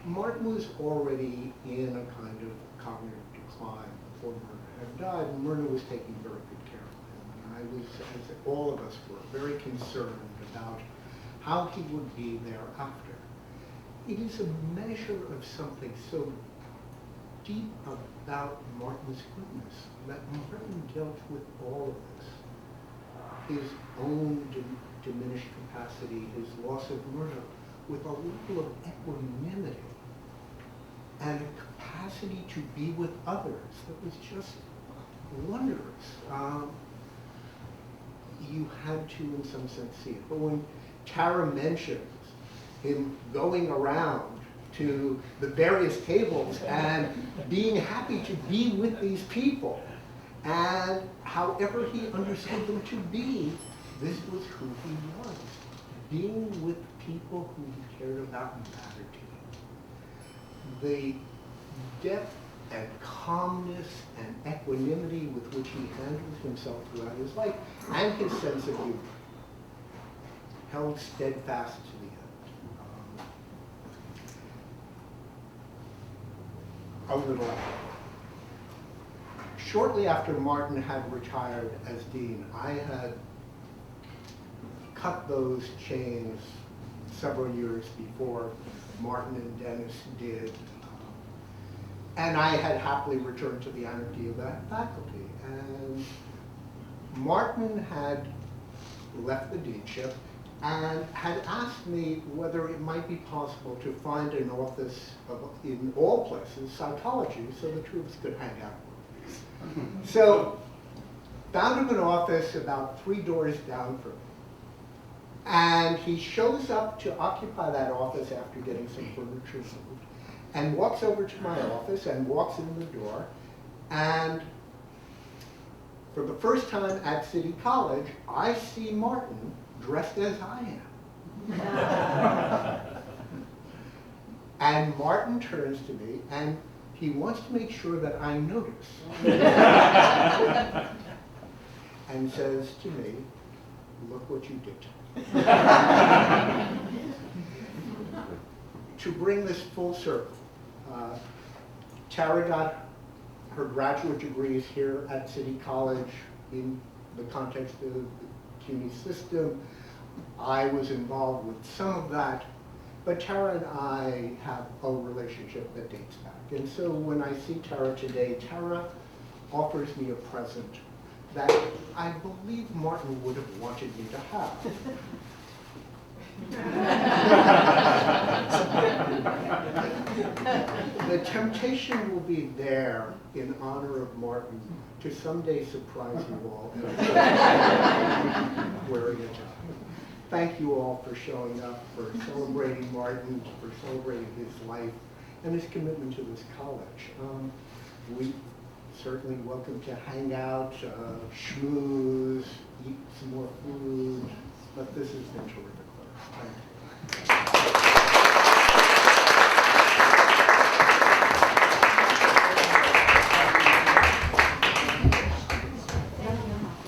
Martin was already in a kind of cognitive decline before Myrna had died, and Myrna was taking very good care of him. And I was, as all of us were, very concerned about how he would be thereafter. It is a measure of something so deep about Martin's goodness that Martin dealt with all of this, his own diminished capacity, his loss of learning, with a level of equanimity and a capacity to be with others that was just wondrous. You had to, in some sense, see it. But when Tara mentions him going around to the various tables and being happy to be with these people, and however he understood them to be, this was who he was. Being with people who he cared about and mattered to him. The depth and calmness and equanimity with which he handled himself throughout his life, and his sense of humor, held steadfast to the end. A little after. Shortly after Martin had retired as dean, I had cut those chains several years before Martin and Dennis did. And I had happily returned to the anarchy of that faculty. And Martin had left the deanship and had asked me whether it might be possible to find an office in all places, psychology, so the two of us could hang out. So, found him an office about 3 doors down from me. And he shows up to occupy that office after getting some furniture moved, and walks over to my office and walks in the door. And for the first time at City College, I see Martin dressed as I am. And Martin turns to me and he wants to make sure that I notice. And says to me, "Look what you did to me." To bring this full circle, Tara got her graduate degrees here at City College in the context of the CUNY system. I was involved with some of that, but Tara and I have a relationship that dates back. And so when I see Tara today, Tara offers me a present that I believe Martin would have wanted me to have. The temptation will be there in honor of Martin to someday surprise you all wearing it. Thank you all for showing up, for celebrating Martin, for celebrating his life and his commitment to this college. We certainly welcome to hang out, schmooze, eat some more food, but this has been terrific for us. Thank you.